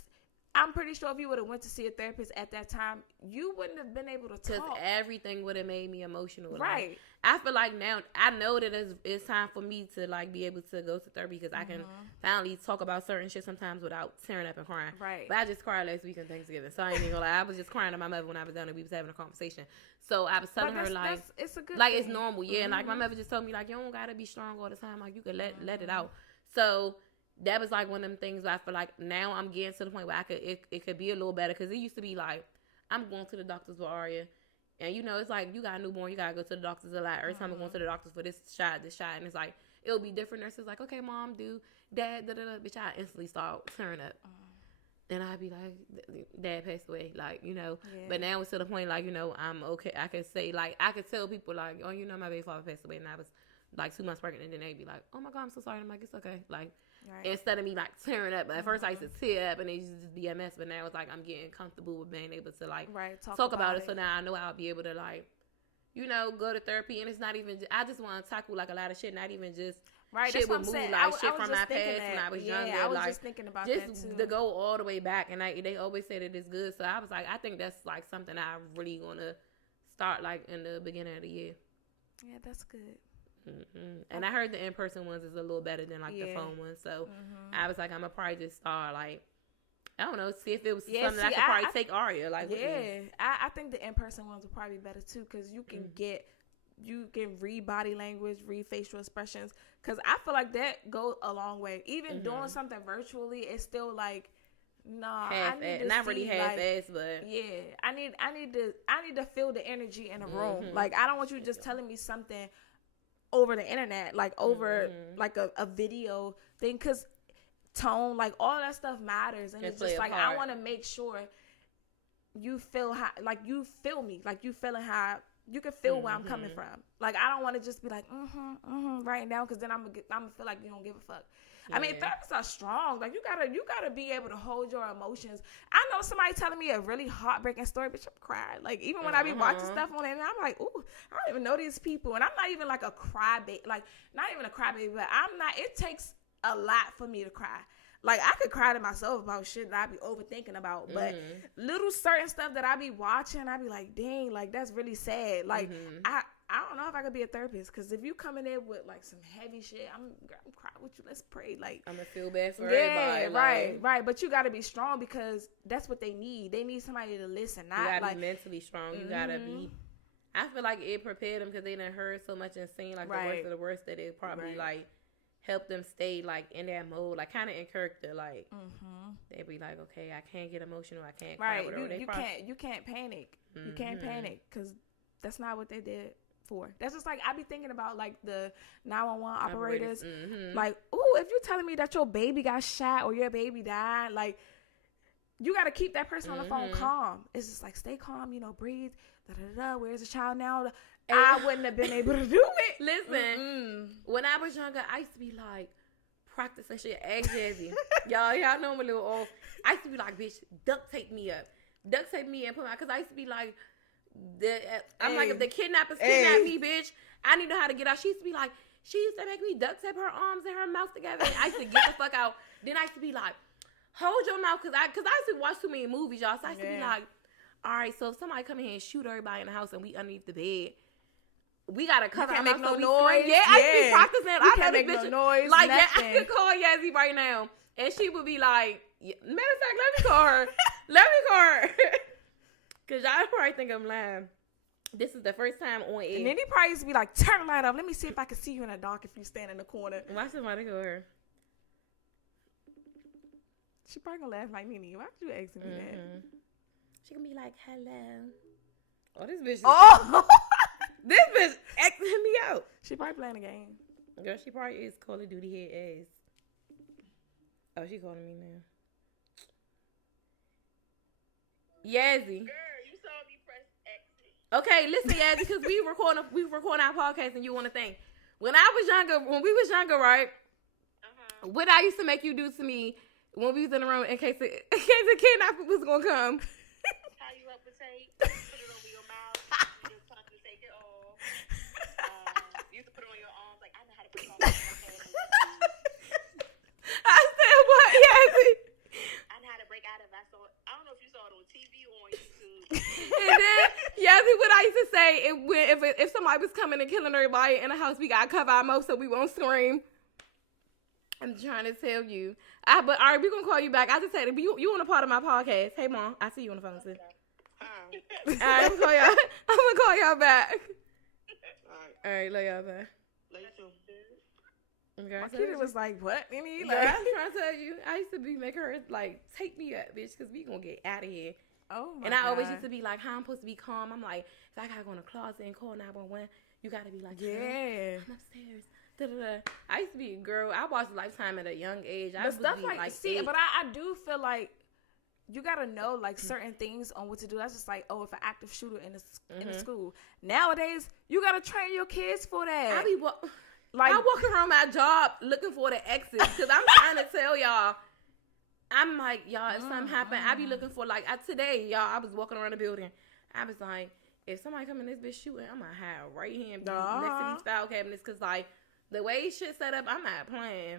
I'm pretty sure if you would have went to see a therapist at that time, you wouldn't have been able to talk. Because everything would have made me emotional. Right. Like, I feel like now I know that it's time for me to like be able to go to therapy because I can finally talk about certain shit sometimes without tearing up and crying. Right. But I just cried last week on Thanksgiving, so I ain't even gonna lie. I was just crying to my mother when I was done and we was having a conversation. So I was telling her like it's a good like thing. It's normal, yeah. And like my mother just told me like you don't gotta be strong all the time. Like you can let it out. So that was like one of them things where I feel like now I'm getting to the point where it could be a little better because it used to be like I'm going to the doctors with Aria, and it's like you got a newborn, you gotta go to the doctors a lot. Every time I'm going to the doctors for this shot, and it's like it'll be different nurses like, okay, mom, do dad, bitch, I instantly start tearing up. And I'd be like, dad passed away, like, Yeah. But now it's to the point, like, I'm okay. I can say, like, I could tell people, like, oh, my baby father passed away, and I was, like, 2 months pregnant, and then they'd be like, oh, my God, I'm so sorry. And I'm like, it's okay. Like, instead of me, like, tearing up. But at first, I used to tear up, and it used to just be a mess. But now it's like I'm getting comfortable with being able to, like, talk about it. So now I know I'll be able to, like, go to therapy. And it's not even, I just want to tackle, like, a lot of shit, not even just shit with mood, like shit from my past when I was younger. I was like, just thinking about just that too. To go all the way back, and they always say that it's good. So I was like, I think that's like something I really gonna start like in the beginning of the year. Yeah, that's good. And I heard the in-person ones is a little better than like the phone ones. So I was like, I'm gonna probably just start like, I don't know, see if it was something I could probably take Aria. Like, I think the in-person ones would probably be better too because you can you can read body language, read facial expressions. Because I feel like that goes a long way. Even doing something virtually, it's still like, I need to not really half-ass, but I need to feel the energy in a room. Like I don't want you just telling me something over the internet, like over like a video thing. Because tone, like all that stuff matters, and it's just like I want to make sure you feel how, like you feel me, like you feeling how. You can feel where I'm coming from. Like, I don't want to just be like, right now, because then I'm gonna feel like you don't give a fuck. Yeah. I mean, therapists are strong. Like, you gotta be able to hold your emotions. I know somebody telling me a really heartbreaking story, bitch, I'm crying. Like, even when I be watching stuff on it, and I'm like, ooh, I don't even know these people. And I'm not even like a crybaby, like, not even a crybaby, but I'm not, it takes a lot for me to cry. Like, I could cry to myself about shit that I be overthinking about, but little certain stuff that I be watching, I be like, dang, like, that's really sad. Like, I don't know if I could be a therapist, because if you coming in with, like, some heavy shit, I'm crying with you. Let's pray. Like, I'm going to feel bad for everybody. Right. But you got to be strong, because that's what they need. They need somebody to listen. Not, you got to like, be mentally strong. You got to be. I feel like it prepared them, because they done heard so much and seen, like, the worst of the worst, that it probably, like, help them stay, like, in that mode, like, kind of in character, like, they be like, okay, I can't get emotional, I can't cry, whatever. You can't panic. You can't panic, because that's not what they did for. That's just like, I be thinking about, like, the 911 operators, like, ooh, if you're telling me that your baby got shot or your baby died, like, you got to keep that person on the phone calm. It's just like, stay calm, you know, breathe, where's the child now? I wouldn't have been able to do it. Listen, when I was younger, I used to be like practicing shit. Ask Jazzy. y'all know I'm a little off. I used to be like, bitch, duct tape me up. Duct tape me and put my, because I used to be like, I'm like, if the kidnappers kidnap me, bitch, I need to know how to get out. She used to be like, she used to make me duct tape her arms and her mouth together. And I used to get the fuck out. Then I used to be like, hold your mouth, because I used to watch too many movies, y'all. So I used to be like, all right, so if somebody come in here and shoot everybody in the house and we underneath the bed, we gotta cover our mouth so we scream. Yeah, I used to be practicing. I can't make no noise. Like, yeah, I could call Yazzie right now, and she would be like, matter of fact, let me call her. Because y'all probably think I'm lying. This is the first time on air. And then he probably used to be like, turn the light off. Let me see if I can see you in the dark if you stand in the corner. Why somebody call her? She probably gonna laugh like, Nene, why did you ask me that? She gonna be like, hello. Oh, this bitch. This bitch acting me out. She probably playing a game. Girl, she probably is Call of Duty head ass. Oh, she calling me now. Yazzie. Girl, you saw me press exit. Okay, listen, Yazzie, because we recording our podcast and you want to think. When we was younger, right? What I used to make you do to me when we was in the room in case the kidnapper was gonna come. Tie you up with tape, put it over your mouth, your tongue to take it off. You used to put it on your arms, like, I know how to put it on my head. I said what, Yazzie? I know how to break out of it. I don't know if you saw it on TV or on YouTube. And then, Yazzie, what I used to say, if somebody was coming and killing everybody in the house, we gotta cover our mouth so we won't scream. I'm trying to tell you. But all right, we're gonna call you back. I just said, you want a part of my podcast. Hey, Mom, I see you on the phone, sis. All right, I'm gonna call y'all back. All right, love y'all back. Love you too. Okay, My kid was like, what? Nene? Like, I'm trying to tell you, I used to be making her like, take me up, bitch, because we gonna get out of here. Oh my And I always God. used to be like, how I'm supposed to be calm. I'm like, if I gotta go in the closet and call 911, you gotta be like, Yeah. I'm upstairs. Da-da-da. I used to be a girl. I watched Lifetime at a young age. I But stuff would be like, 8. but I do feel like you gotta know like certain things on what to do. That's just like, if an active shooter in the school nowadays, you gotta train your kids for that. I walk around my job looking for the exits because I'm trying to tell y'all. I'm like, y'all, if something happen, I be looking for today, y'all. I was walking around the building. I was like, if somebody come in this bitch shooting, I'm gonna hide right here next to these file cabinets because like the way shit set up, I'm not playing.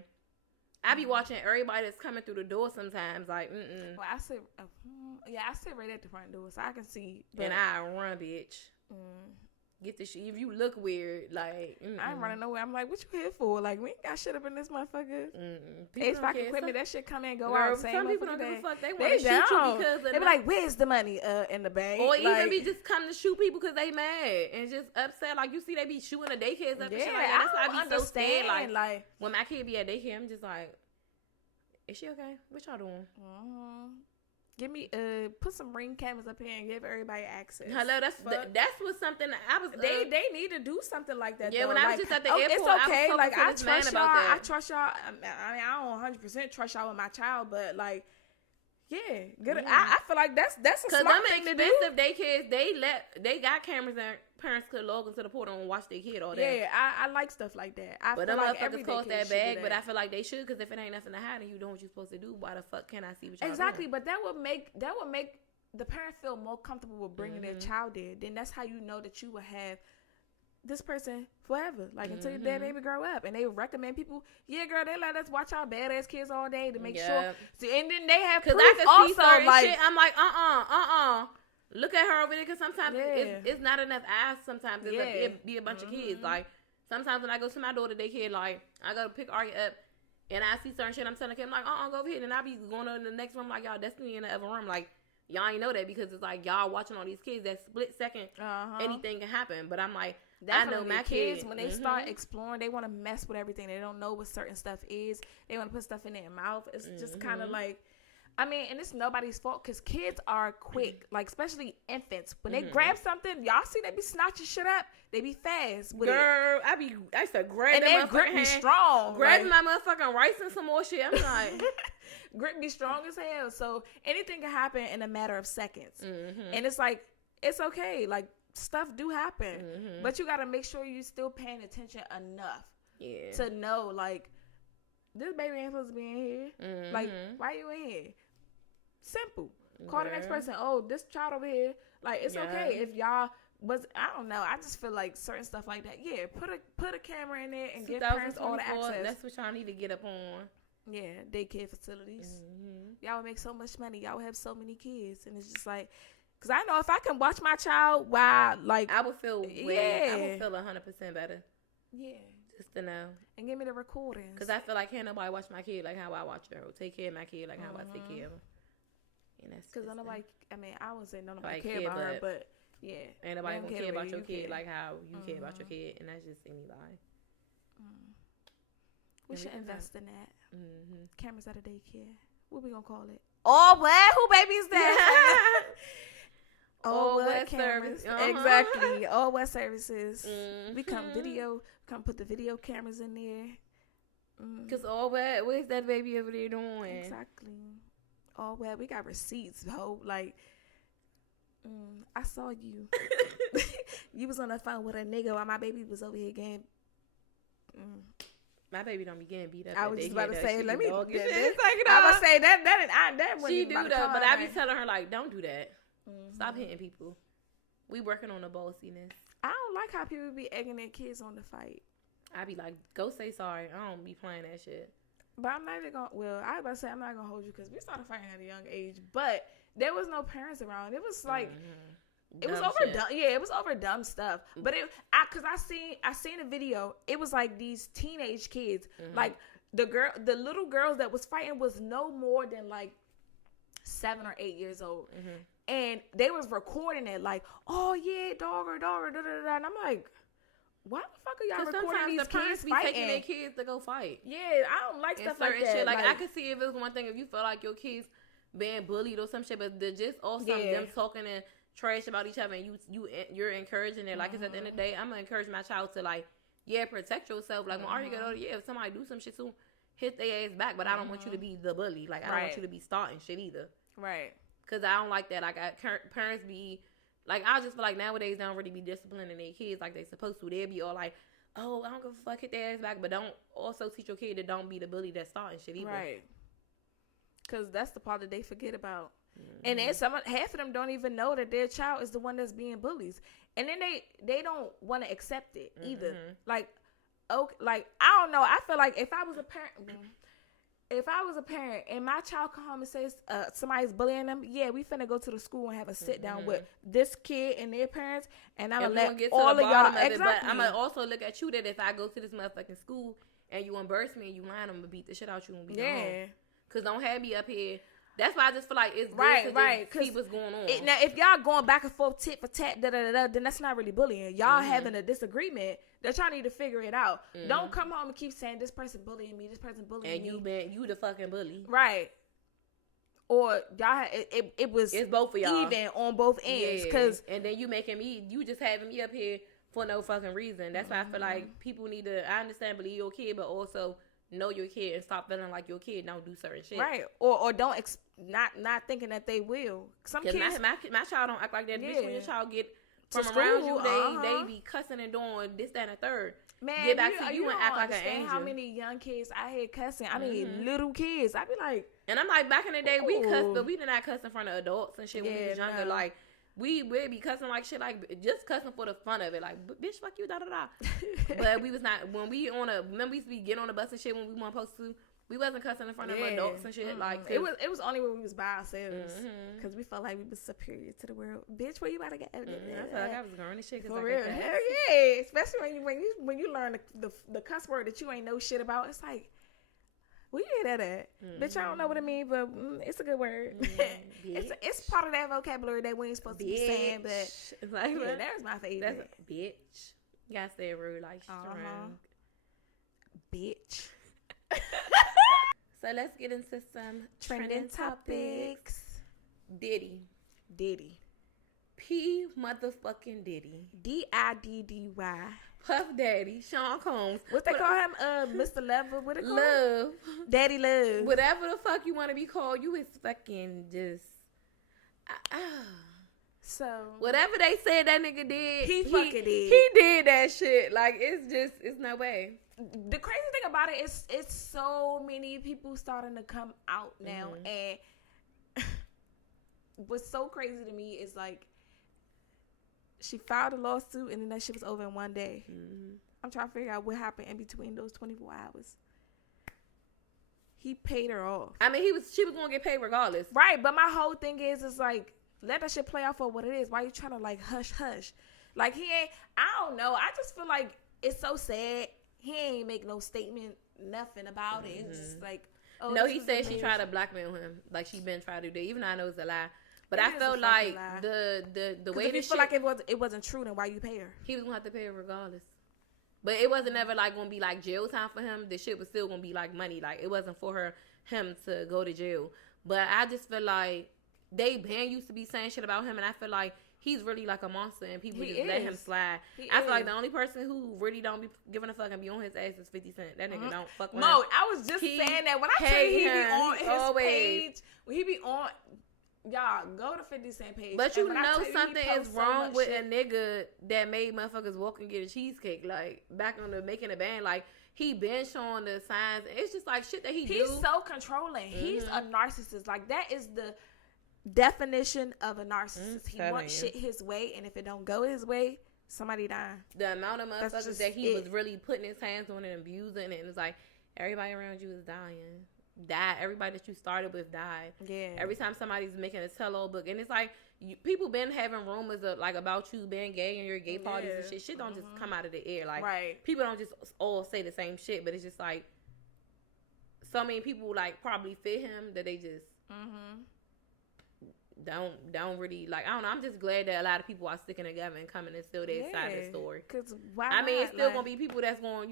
I be watching everybody that's coming through the door sometimes, like, Well, I sit, I sit right at the front door, so I can see. But, and I run, bitch. Get the shit. If you look weird, like, I ain't running nowhere. I'm like, what you here for? Like, we ain't got shit up in this motherfucker. People HVAC equipment, that shit come in, go Girl, out. Same some people don't day. give a fuck. They want to shoot you because they be like, where's the money in the bank? Or even be just come to shoot people because they mad and just upset. Like, you see they be shooting the daycares up and shit like that. That's why I be so scared. Like, when my kid be at daycare, I'm just like, is she okay? What y'all doing? Give me put some ring cameras up here and give everybody access. Hello, that's what something I was. They need to do something like that. Yeah, though. when I was just at the airport, it's okay. I was like I trust trust y'all. about that. I trust y'all. I mean, I don't 100% trust y'all with my child, but like, yeah, good. I feel like that's a smart thing to do. Because them daycares, they got cameras and parents could log into the portal and watch their kid all day. Yeah, I like stuff like that. But feel them like motherfuckers cost that bag. But I feel like they should, because if it ain't nothing to hide and you doing what you're supposed to do, why the fuck can I see what y'all exactly? doing? But that would make the parent feel more comfortable with bringing their child there. Then that's how you know that you will have this person forever, like until their baby grow up. And they recommend people, yeah, girl, they let us watch our badass kids all day to make sure. See, and then they have proof I can also, see certain like, shit. I'm like, look at her over there, because sometimes it's not enough ass. Sometimes it be a bunch of kids. Like sometimes when I go to my daughter daycare, like I go to pick Arya up, and I see certain shit. I'm telling the kid, I'm like, go over here, and I be going over in the next room, like, y'all Destiny in the other room, like. Y'all ain't know that because it's like y'all watching all these kids that split second, anything can happen. But I'm like, definitely. I know my kids when they start exploring, they want to mess with everything. They don't know what certain stuff is. They want to put stuff in their mouth. It's just kind of like, I mean, and it's nobody's fault because kids are quick, like especially infants. When they grab something, y'all see they be snatching shit up. They be fast with Girl, I used to grab and that they grip be strong. Grabbing my motherfucking rice and some more shit. I'm like, grip be strong as hell. So anything can happen in a matter of seconds. And it's like, it's okay. Like stuff do happen, but you got to make sure you still paying attention enough to know like this baby ain't supposed to be in here. Like, why you in here? Simple. Call the next person. Oh, this child over here. Like, it's okay if y'all was. I don't know. I just feel like certain stuff like that. Yeah, put a camera in there and give parents all the access. That's what y'all need to get up on. Yeah, daycare facilities. Y'all would make so much money. Y'all would have so many kids, and it's just like, because I know if I can watch my child while like I would feel I would feel 100% better. Yeah. Just to know. And give me the recordings. Because I feel like can't nobody watch my kid like how I watch her. Or take care of my kid like how I take care of her. And that's because nobody, I mean, I wouldn't say nobody care about her, but yeah. Ain't nobody gonna care about your kid like how you care about your kid. And that's just anybody. We should invest in that. Cameras at a daycare. What we gonna call it? Oh, what? Who baby is that? All what cameras. Exactly. All what services. We come put the video cameras in there. Because all what? Where's that baby over there doing? Exactly. All what? We got receipts, ho. Like, I saw you. You was on the phone with a nigga while my baby was over here getting. My baby don't be getting beat up. I was just about to say, let me. I was say that she do though, but I be telling her like, don't do that. Stop hitting people. We working on the bossiness. I don't like how people be egging their kids on to fight. I be like, go say sorry. I don't be playing that shit. But I'm not even gonna. Well, I was about to say I'm not gonna hold you because we started fighting at a young age. But there was no parents around. It was like. It was over dumb. Yeah, it was over dumb stuff. But I seen a video. It was like these teenage kids, like the little girls that was fighting was no more than like 7 or 8 years old, and they was recording it like, oh yeah, dogger, da da da. And I'm like, why the fuck are y'all recording these kids be fighting? Taking their kids to go fight. Yeah, I don't like stuff like that. Shit. Like I could see if it was one thing if you felt like your kids being bullied or some shit, but they're just also them talking and trash about each other, and you're encouraging it. Like I said, at the end of the day, I'm gonna encourage my child to like, protect yourself. Like when Ari get older, if somebody do some shit to hit their ass back, but I don't want you to be the bully. Like I don't want you to be starting shit either. Right. Cause I don't like that. Like parents be like, I just feel like nowadays they don't really be disciplining their kids like they supposed to. They'll be all like, oh, I don't give a fuck, hit their ass back, but don't also teach your kid to don't be the bully that's starting shit either. Right. Cause that's the part that they forget about. And then half of them don't even know that their child is the one that's being bullied, and then they don't want to accept it either. Like, okay, like I don't know. I feel like if I was a parent and my child come home and says somebody's bullying them, we finna go to the school and have a sit down with this kid and their parents, and I'm gonna let all of y'all. Exactly. But I'm gonna also look at you that if I go to this motherfucking school and you embarrass me and you lying, I'm gonna beat the shit out you and be home. Cause don't have me up here. That's why I just feel like it's good to see what's going on. Now, if y'all going back and forth, tit for tat, then that's not really bullying. Y'all having a disagreement that y'all need to figure it out. Don't come home and keep saying this person bullying me, this person bullying me. And you the fucking bully. Right. Or y'all, it's both of y'all. Even on both ends. And then you just having me up here for no fucking reason. That's why I feel like people need to, I understand believe your kid, but also know your kid and stop feeling like your kid don't do certain shit. Right. Or don't not thinking that they will. Some kids, my child don't act like that. Bitch, when your child get from around you, they be cussing and doing this, that, and the third. Man, get back to you and act like an angel. How many young kids I hear cussing? I mean, little kids. I be like, and I'm like, back in the day, we cussed, but we did not cuss in front of adults and shit when we was younger. Like, we would be cussing like shit, like just cussing for the fun of it, like bitch, fuck you, da da da. But we was not when we used to be getting on the bus and shit when we weren't supposed to. We wasn't cussing in front of adults and shit. Mm-hmm. Like it was only when we was by ourselves because we felt like we was superior to the world. Bitch, where you about to get? I felt like I was growing this shit. For real, hell yeah. Especially when you learn the cuss word that you ain't know shit about. It's like, where you hear that at? Bitch, I don't know what it means, but it's a good word. It's part of that vocabulary that we ain't supposed to be saying. But like, yeah, that's my favorite. That's a bitch. You gotta say it rude, like strong. Bitch. So let's get into some trending topics. Diddy. P motherfucking Diddy. Diddy. Puff Daddy. Sean Combs. What they call him? Mr. Love. What they call Love. Him? Daddy Love. Whatever the fuck you want to be called, you is fucking just. So whatever they said that nigga did, he fucking did. He did that shit. Like it's no way. The crazy thing about it is it's so many people starting to come out now, and what's so crazy to me is like she filed a lawsuit and then that shit was over in one day. I'm trying to figure out what happened in between those 24 hours. He paid her off. I mean, she was gonna get paid regardless, right? But my whole thing is like, let that shit play out for what it is. Why you trying to like hush? Like he ain't. I don't know. I just feel like it's so sad. He ain't make no statement, nothing about it. It's just like, oh. No, he said she tried to blackmail him. Like she been trying to do that. Even though I know it's a lie. But I felt like the way if you feel like it wasn't true, then why you pay her? He was gonna have to pay her regardless. But it wasn't ever like gonna be like jail time for him. The shit was still gonna be like money. Like it wasn't for him to go to jail. But I just feel like they used to be saying shit about him, and I feel like he's really like a monster, and people just let him slide. I feel like the only person who really don't be giving a fuck and be on his ass is 50 Cent. That nigga don't fuck with him. No, I was just saying that when I tell you he be on his page, when he be on, y'all go to 50 Cent page. But you know something is wrong with a nigga that made motherfuckers walk and get a cheesecake. Like back on the Making a Band, like he been showing the signs. It's just like shit that he do. He's so controlling. He's a narcissist. Like that is the definition of a narcissist. He wants shit his way, and if it don't go his way, somebody dying. The amount of motherfuckers that he was really putting his hands on and abusing, and it's like everybody around you is dying. Everybody that you started with died. Yeah. Every time somebody's making a tell-all book, and it's like people been having rumors of like about you being gay and your gay parties and shit. Shit don't just come out of the air. Like people don't just all say the same shit, but it's just like so many people like probably fit him that they just don't really like. I don't know. I'm just glad that a lot of people are sticking together and coming and still their side of the story. Cause it's still gonna be people that's going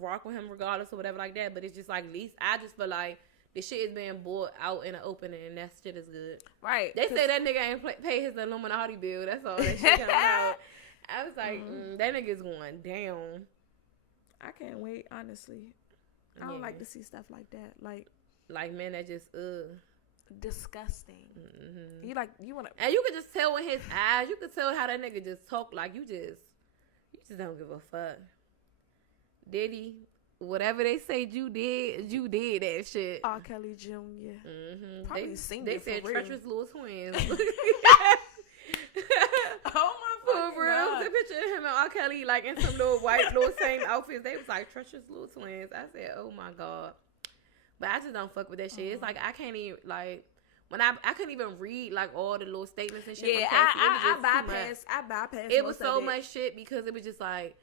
rock with him regardless or whatever like that. But it's just like at least I just feel like the shit is being brought out in the open and that shit is good. Right. They say that nigga ain't pay his Illuminati bill. That's all that shit coming out. I was like, that nigga's going down. I can't wait. Honestly, I don't like to see stuff like that. Like men that just disgusting. You want to, and you could just tell in his eyes. You could tell how that nigga just talk. Like you just don't give a fuck. Diddy, whatever they say you did that shit. R. Kelly Jr. Probably sing they it said for real. treacherous little twins. Oh my fucking for real, God. the picture of him and R. Kelly like in some little white little same outfits. They was like treacherous little twins. I said, oh my God. But I just don't fuck with that shit. It's like I can't even like when I couldn't even read like all the little statements and shit. Yeah, I bypassed. It was so much shit because it was just like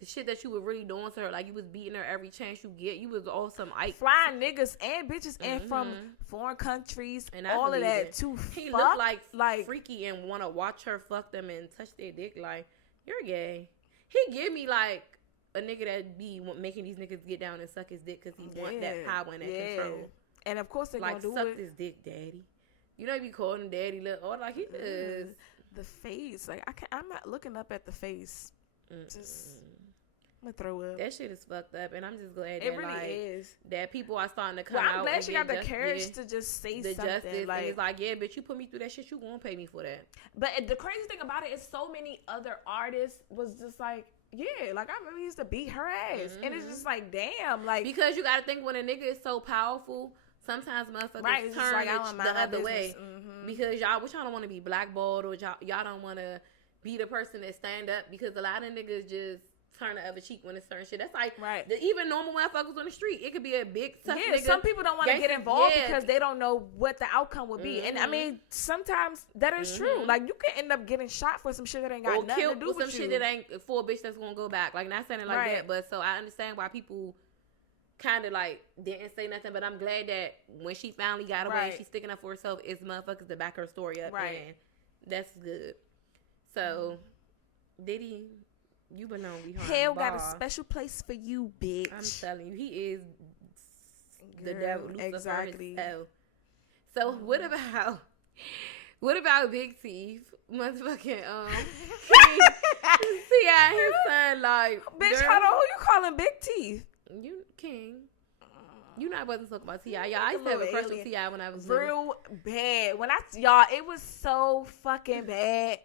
the shit that you were really doing to her. Like you was beating her every chance you get. You was awesome. Flying niggas and bitches and from foreign countries and all of that too. He looked like freaky and want to watch her fuck them and touch their dick. Like you're gay. He give me like a nigga that be making these niggas get down and suck his dick because he want that power and that control. And of course they like gonna do suck it. this dick, daddy. You know, you call him daddy, look, or like he does. The face, like I'm not looking up at the face. Just I'm gonna throw up. That shit is fucked up, and I'm just glad it really is that people are starting to come out. I'm glad she got the courage to just say something. Justice, like, and it's like, yeah, bitch, you put me through that shit, you gonna pay me for that. But the crazy thing about it is, so many other artists was just like, yeah, like I remember he used to beat her ass, and it's just like, damn, like because you gotta think when a nigga is so powerful. sometimes motherfuckers right, turn like, the other way because y'all don't want to be blackballed or y'all don't want to be the person that stand up because a lot of niggas just turn the other cheek when it's certain shit. That's like even normal motherfuckers on the street. It could be a big tough nigga. Some people don't want to get involved because they don't know what the outcome would be. And I mean, sometimes that is true. Like you can end up getting shot for some shit that ain't got nothing to do with some shit that ain't for a bitch that's gonna go back. Like not saying it like that, but so I understand why people kind of like didn't say nothing. But I'm glad that when she finally got away, and she's sticking up for herself. It's motherfuckers to back her story up, and that's good. So, Diddy. You been on behind Hell got a special place for you, bitch. I'm telling you, he is the devil. Exactly. So what about Big Teeth? Motherfucking T.I. and his son, like, bitch, hold on, who you calling Big Teeth? You King. You know I wasn't talking about T.I. Y'all, I used to have a crush on T.I. when I was real bad. Y'all, it was so fucking bad.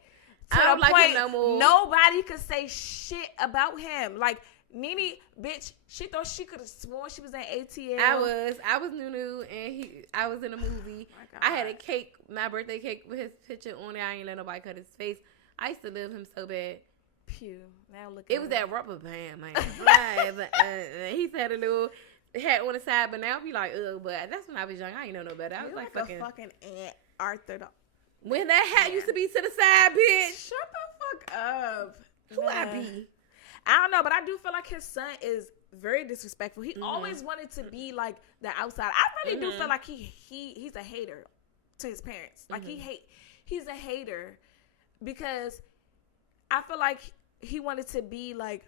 I don't like him no more. Nobody could say shit about him. Like Nene, bitch, she thought she could have sworn she was in ATL. I was Nunu, and I was in a movie. I had a cake, my birthday cake with his picture on it. I ain't let nobody cut his face. I used to love him so bad. Pew. Now look. It was that rubber band, man. He's had a little hat on the side, but now I be like, ugh. But that's when I was young. I ain't know no better. I was like a fucking Aunt Arthur. When that hat used to be to the side, bitch. Shut the fuck up. Who I be? I don't know, but I do feel like his son is very disrespectful. He always wanted to be like the outside. I really do feel like he's a hater to his parents. Like he's a hater because I feel like he wanted to be like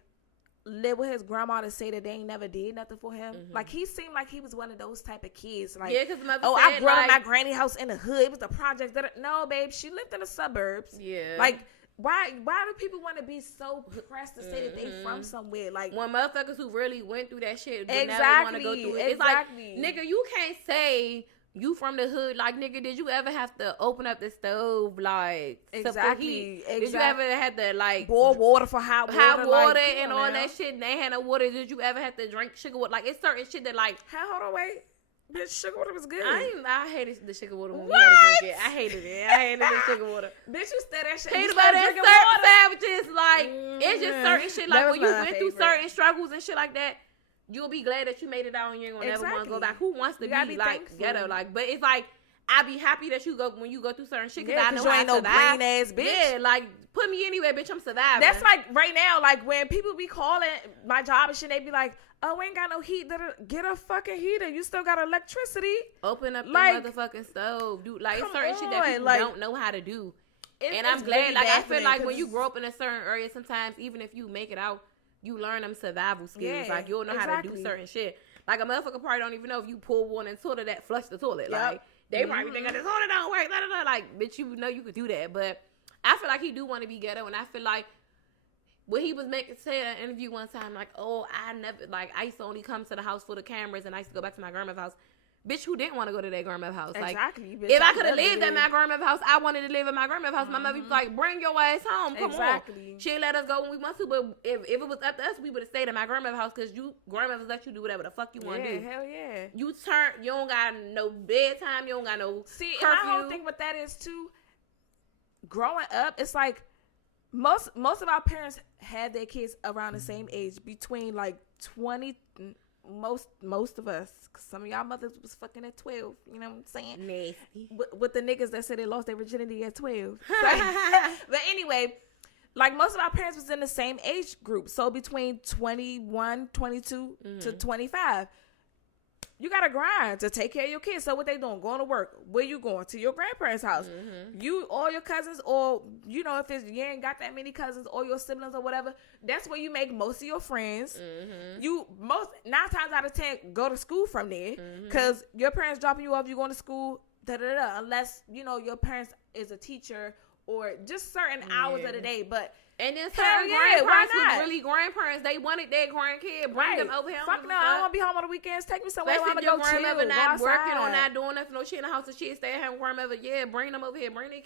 live with his grandma to say that they ain't never did nothing for him. Like he seemed like he was one of those type of kids. Like, yeah, because I grew up in my granny house in the hood. It was the project that no, babe, she lived in the suburbs. Yeah, like why do people want to be so pressed to say that they from somewhere? Like when motherfuckers who really went through that shit would never want to go through it. It's like, nigga, you can't say you from the hood. Like, nigga, did you ever have to open up the stove, like, exactly. Did you ever have to, like, boil water for hot water like, and all that shit, and they had no water? Did you ever have to drink sugar water? Like, it's certain shit that, like, hold on, wait. Bitch, sugar water was good. I hated the sugar water when we had to drink it. I hated it. I hated the sugar water. Bitch, you said that shit. Hated about that sandwiches. Like, it's just certain shit. Like, when you went through certain struggles and shit like that, you'll be glad that you made it out and you ain't gonna never want to go back. Who wants to be like thankful. Ghetto? Like, but it's like I be happy that you go when you go through certain shit because I know you ain't no green ass bitch. Yeah, like put me anywhere, bitch. I'm surviving. That's like right now, like when people be calling my job and shit, they be like, "Oh, we ain't got no heat. Get a fucking heater. You still got electricity. Open up the motherfucking stove, dude. Like it's certain shit that people don't know how to do. And I'm glad. Like I feel like when you grow up in a certain area, sometimes even if you make it out, you learn them survival skills. Like you'll know how to do certain shit. Like a motherfucker probably don't even know if you pour water in the toilet that flush the toilet. Like they probably think the toilet don't work. Like bitch, you know you could do that. But I feel like he do want to be ghetto, and I feel like what he was saying in an interview one time, like, oh, I used to only come to the house for the cameras, and I used to go back to my grandma's house. Bitch, who didn't want to go to their grandma's house? Exactly. Like, if I could have lived at my grandma's house, I wanted to live at my grandma's house. My mother was like, bring your ass home. Come on. She ain't let us go when we want to, but if it was up to us, we would have stayed at my grandma's house because grandma's let you do whatever the fuck you want to do. Hell yeah. You don't got no bedtime. You don't got no curfew. And my whole thing with that is, too, growing up, it's like most of our parents had their kids around the same age, between like 20. Most of us, cause some of y'all mothers was fucking at 12. You know what I'm saying? Nasty. With the niggas that said they lost their virginity at 12. But anyway, like most of our parents was in the same age group, so between 21, 22 to 25. You gotta grind to take care of your kids. So what they doing? Going to work. Where you going? To your grandparents' house. You, all your cousins, or you know, if you ain't got that many cousins or your siblings or whatever, that's where you make most of your friends. You 9 times out of 10 go to school from there because your parents dropping you off. You going to school. Unless you know your parents is a teacher or just certain hours of the day, but. And then certain grandparents who's really grandparents, they wanted their grandkid, bring them over here. Fuck no, I want to be home on the weekends. Take me somewhere. I want to go chill. Grandmother not working or not doing nothing, no shit in the house, and shit. Stay at home, grandmother. Yeah, bring them over here. Bring the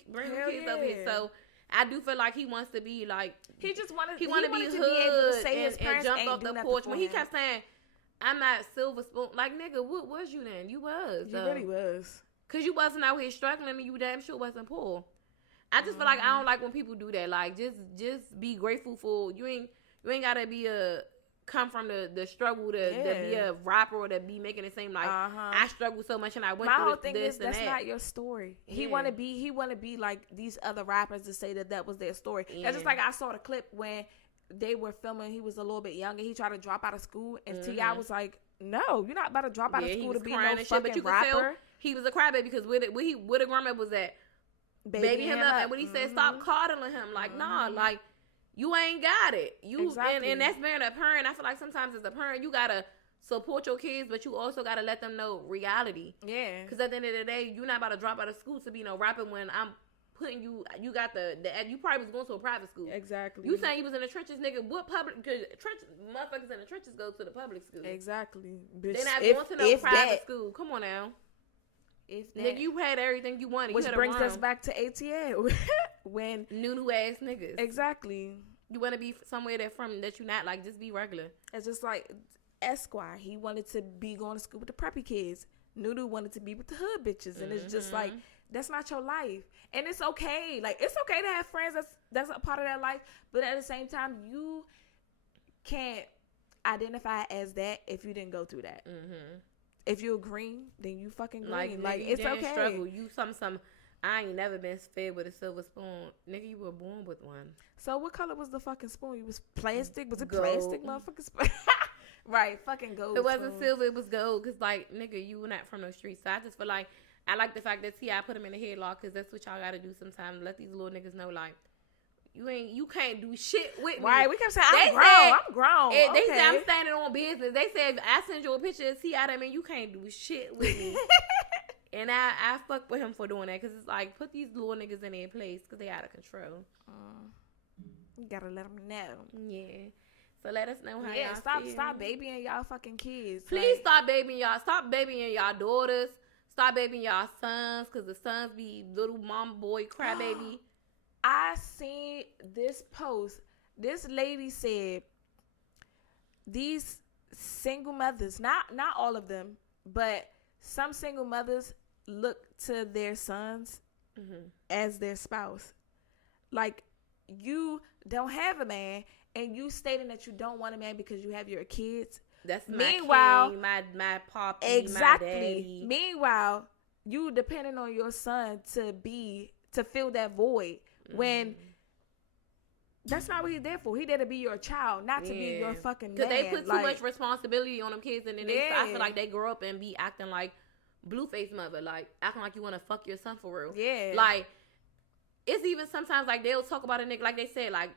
kids over here. So I do feel like he wants to be like he wanted to be hood and jump off the porch. When he kept saying, I'm not silver spoon. Like, nigga, what was you then? You was. You really was. Because you wasn't out here struggling and you damn sure wasn't poor. I just feel like I don't like when people do that. Like, just be grateful for, you ain't got to come from the struggle to be a rapper or to be making it seem like I struggled so much and I went through this. My whole thing is that's not your story. He want to be like these other rappers to say that was their story. Yeah. That's just like I saw the clip when they were filming. He was a little bit younger. He tried to drop out of school, and T.I. was like, "No, you're not about to drop out of school to be no fucking but you rapper." Tell he was a crybaby because where the grandma was at, baby him up, and when he said stop coddling him, like nah, like you ain't got it. You and that's being a parent. I feel like sometimes as a parent, you gotta support your kids, but you also gotta let them know reality. Yeah. Because at the end of the day, you're not about to drop out of school to be no rapper when I'm putting you got the you probably was going to a private school. Exactly. You saying you was in the trenches, nigga. What public, because motherfuckers in the trenches go to the public school. Exactly. They're not going to no private school. Come on now. If that, nigga, you had everything you wanted. Which brings us back to ATL. When Nunu ass niggas. Exactly. You want to be somewhere that you not, like, just be regular. It's just like Esquire. He wanted to be going to school with the preppy kids. Nunu wanted to be with the hood bitches. And it's just like, that's not your life. And it's okay. Like, it's okay to have friends that's a part of that life. But at the same time, you can't identify as that if you didn't go through that. If you're green, then you fucking green. Like nigga, it's okay. Struggle. You some. I ain't never been fed with a silver spoon. Nigga, you were born with one. So what color was the fucking spoon? You was plastic? Was it gold. Plastic, motherfucking spoon? Right, fucking gold. It wasn't silver. It was gold. Cause like, nigga, you were not from those streets. So I just feel like I like the fact that T.I. put him in a headlock, cause that's what y'all gotta do sometimes. Let these little niggas know, like, you can't do shit with me. Right, we kept saying I'm grown. They said I'm standing on business. They said I send you a picture of T.I. That mean you can't do shit with me. And I fuck with him for doing that, cause it's like, put these little niggas in their place, cause they out of control. You gotta let them know. Yeah. So let us know how y'all feel. Stop babying y'all fucking kids. Please stop babying y'all. Stop babying y'all daughters. Stop babying y'all sons, cause the sons be little mom boy crybaby. I seen this post. This lady said these single mothers, not all of them, but some single mothers look to their sons as their spouse. Like, you don't have a man, and you stating that you don't want a man because you have your kids. That's meanwhile, king, my poppy, exactly. My daddy. Meanwhile, you depending on your son to fill that void when that's not what he's there for. He there to be your child, not to be your fucking man. Because they put too much responsibility on them kids, and then I feel like they grow up and be acting like Blueface mother, like acting like you want to fuck your son for real. Yeah, like. It's even sometimes like they'll talk about a nigga, like they said, like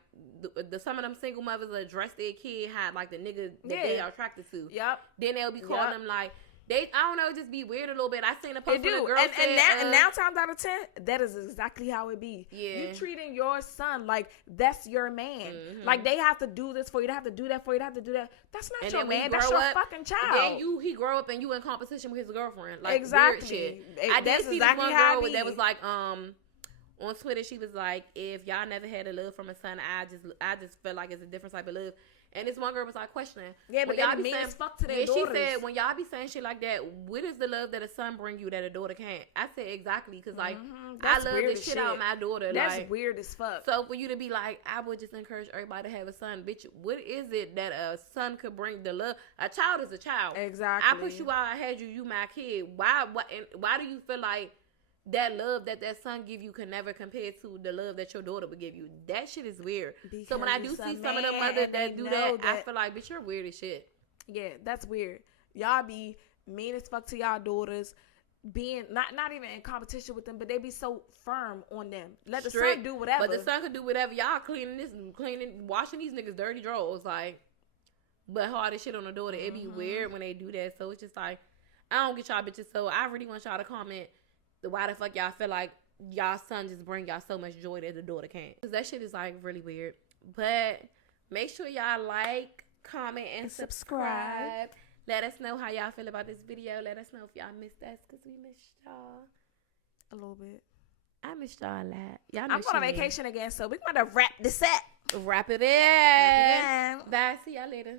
some of them single mothers address their kid how like the nigga that they are attracted to. Yep. Then they'll be calling them like I don't know, just be weird a little bit. I seen a post where a girl said, and now times out of 10, that is exactly how it be. Yeah. You treating your son like that's your man. Like they have to do this for you. They have to do that for you. They have to do that. That's not your man. That's your fucking child. And then he grow up and you in competition with his girlfriend. Like exactly. Weird shit. I did see this one girl that was like on Twitter, she was like, if y'all never had a love from a son, I just felt like it's a different type of love. And this one girl was like questioning. Yeah, but y'all be saying fuck to their daughters. She said, when y'all be saying shit like that, what is the love that a son bring you that a daughter can't? I said exactly, because like I love this shit out of my daughter. That's like, weird as fuck. So for you to be like, I would just encourage everybody to have a son, bitch. What is it that a son could bring? The love. A child is a child. Exactly. I pushed you out. I had you. You my kid. Why do you feel like that love that son give you can never compare to the love that your daughter would give you? That shit is weird. Because so when I do see some of them mothers that do that, I feel like, bitch, you're weird as shit. Yeah, that's weird. Y'all be mean as fuck to y'all daughters, being not even in competition with them, but they be so firm on them. Let the son do whatever. But the son can do whatever. Y'all washing these niggas' dirty drawers, like, but hard as shit on the daughter. It be weird when they do that. So it's just like, I don't get y'all bitches. So I really want y'all to comment why the fuck y'all feel like y'all son just bring y'all so much joy that the daughter can't. Because that shit is like really weird. But make sure y'all like, comment, and subscribe. Let us know how y'all feel about this video. Let us know if y'all missed us, because we missed y'all a little bit. I missed y'all a lot. I'm going on vacation again, so we're going to wrap this up. Wrap it in. Bye. See y'all later.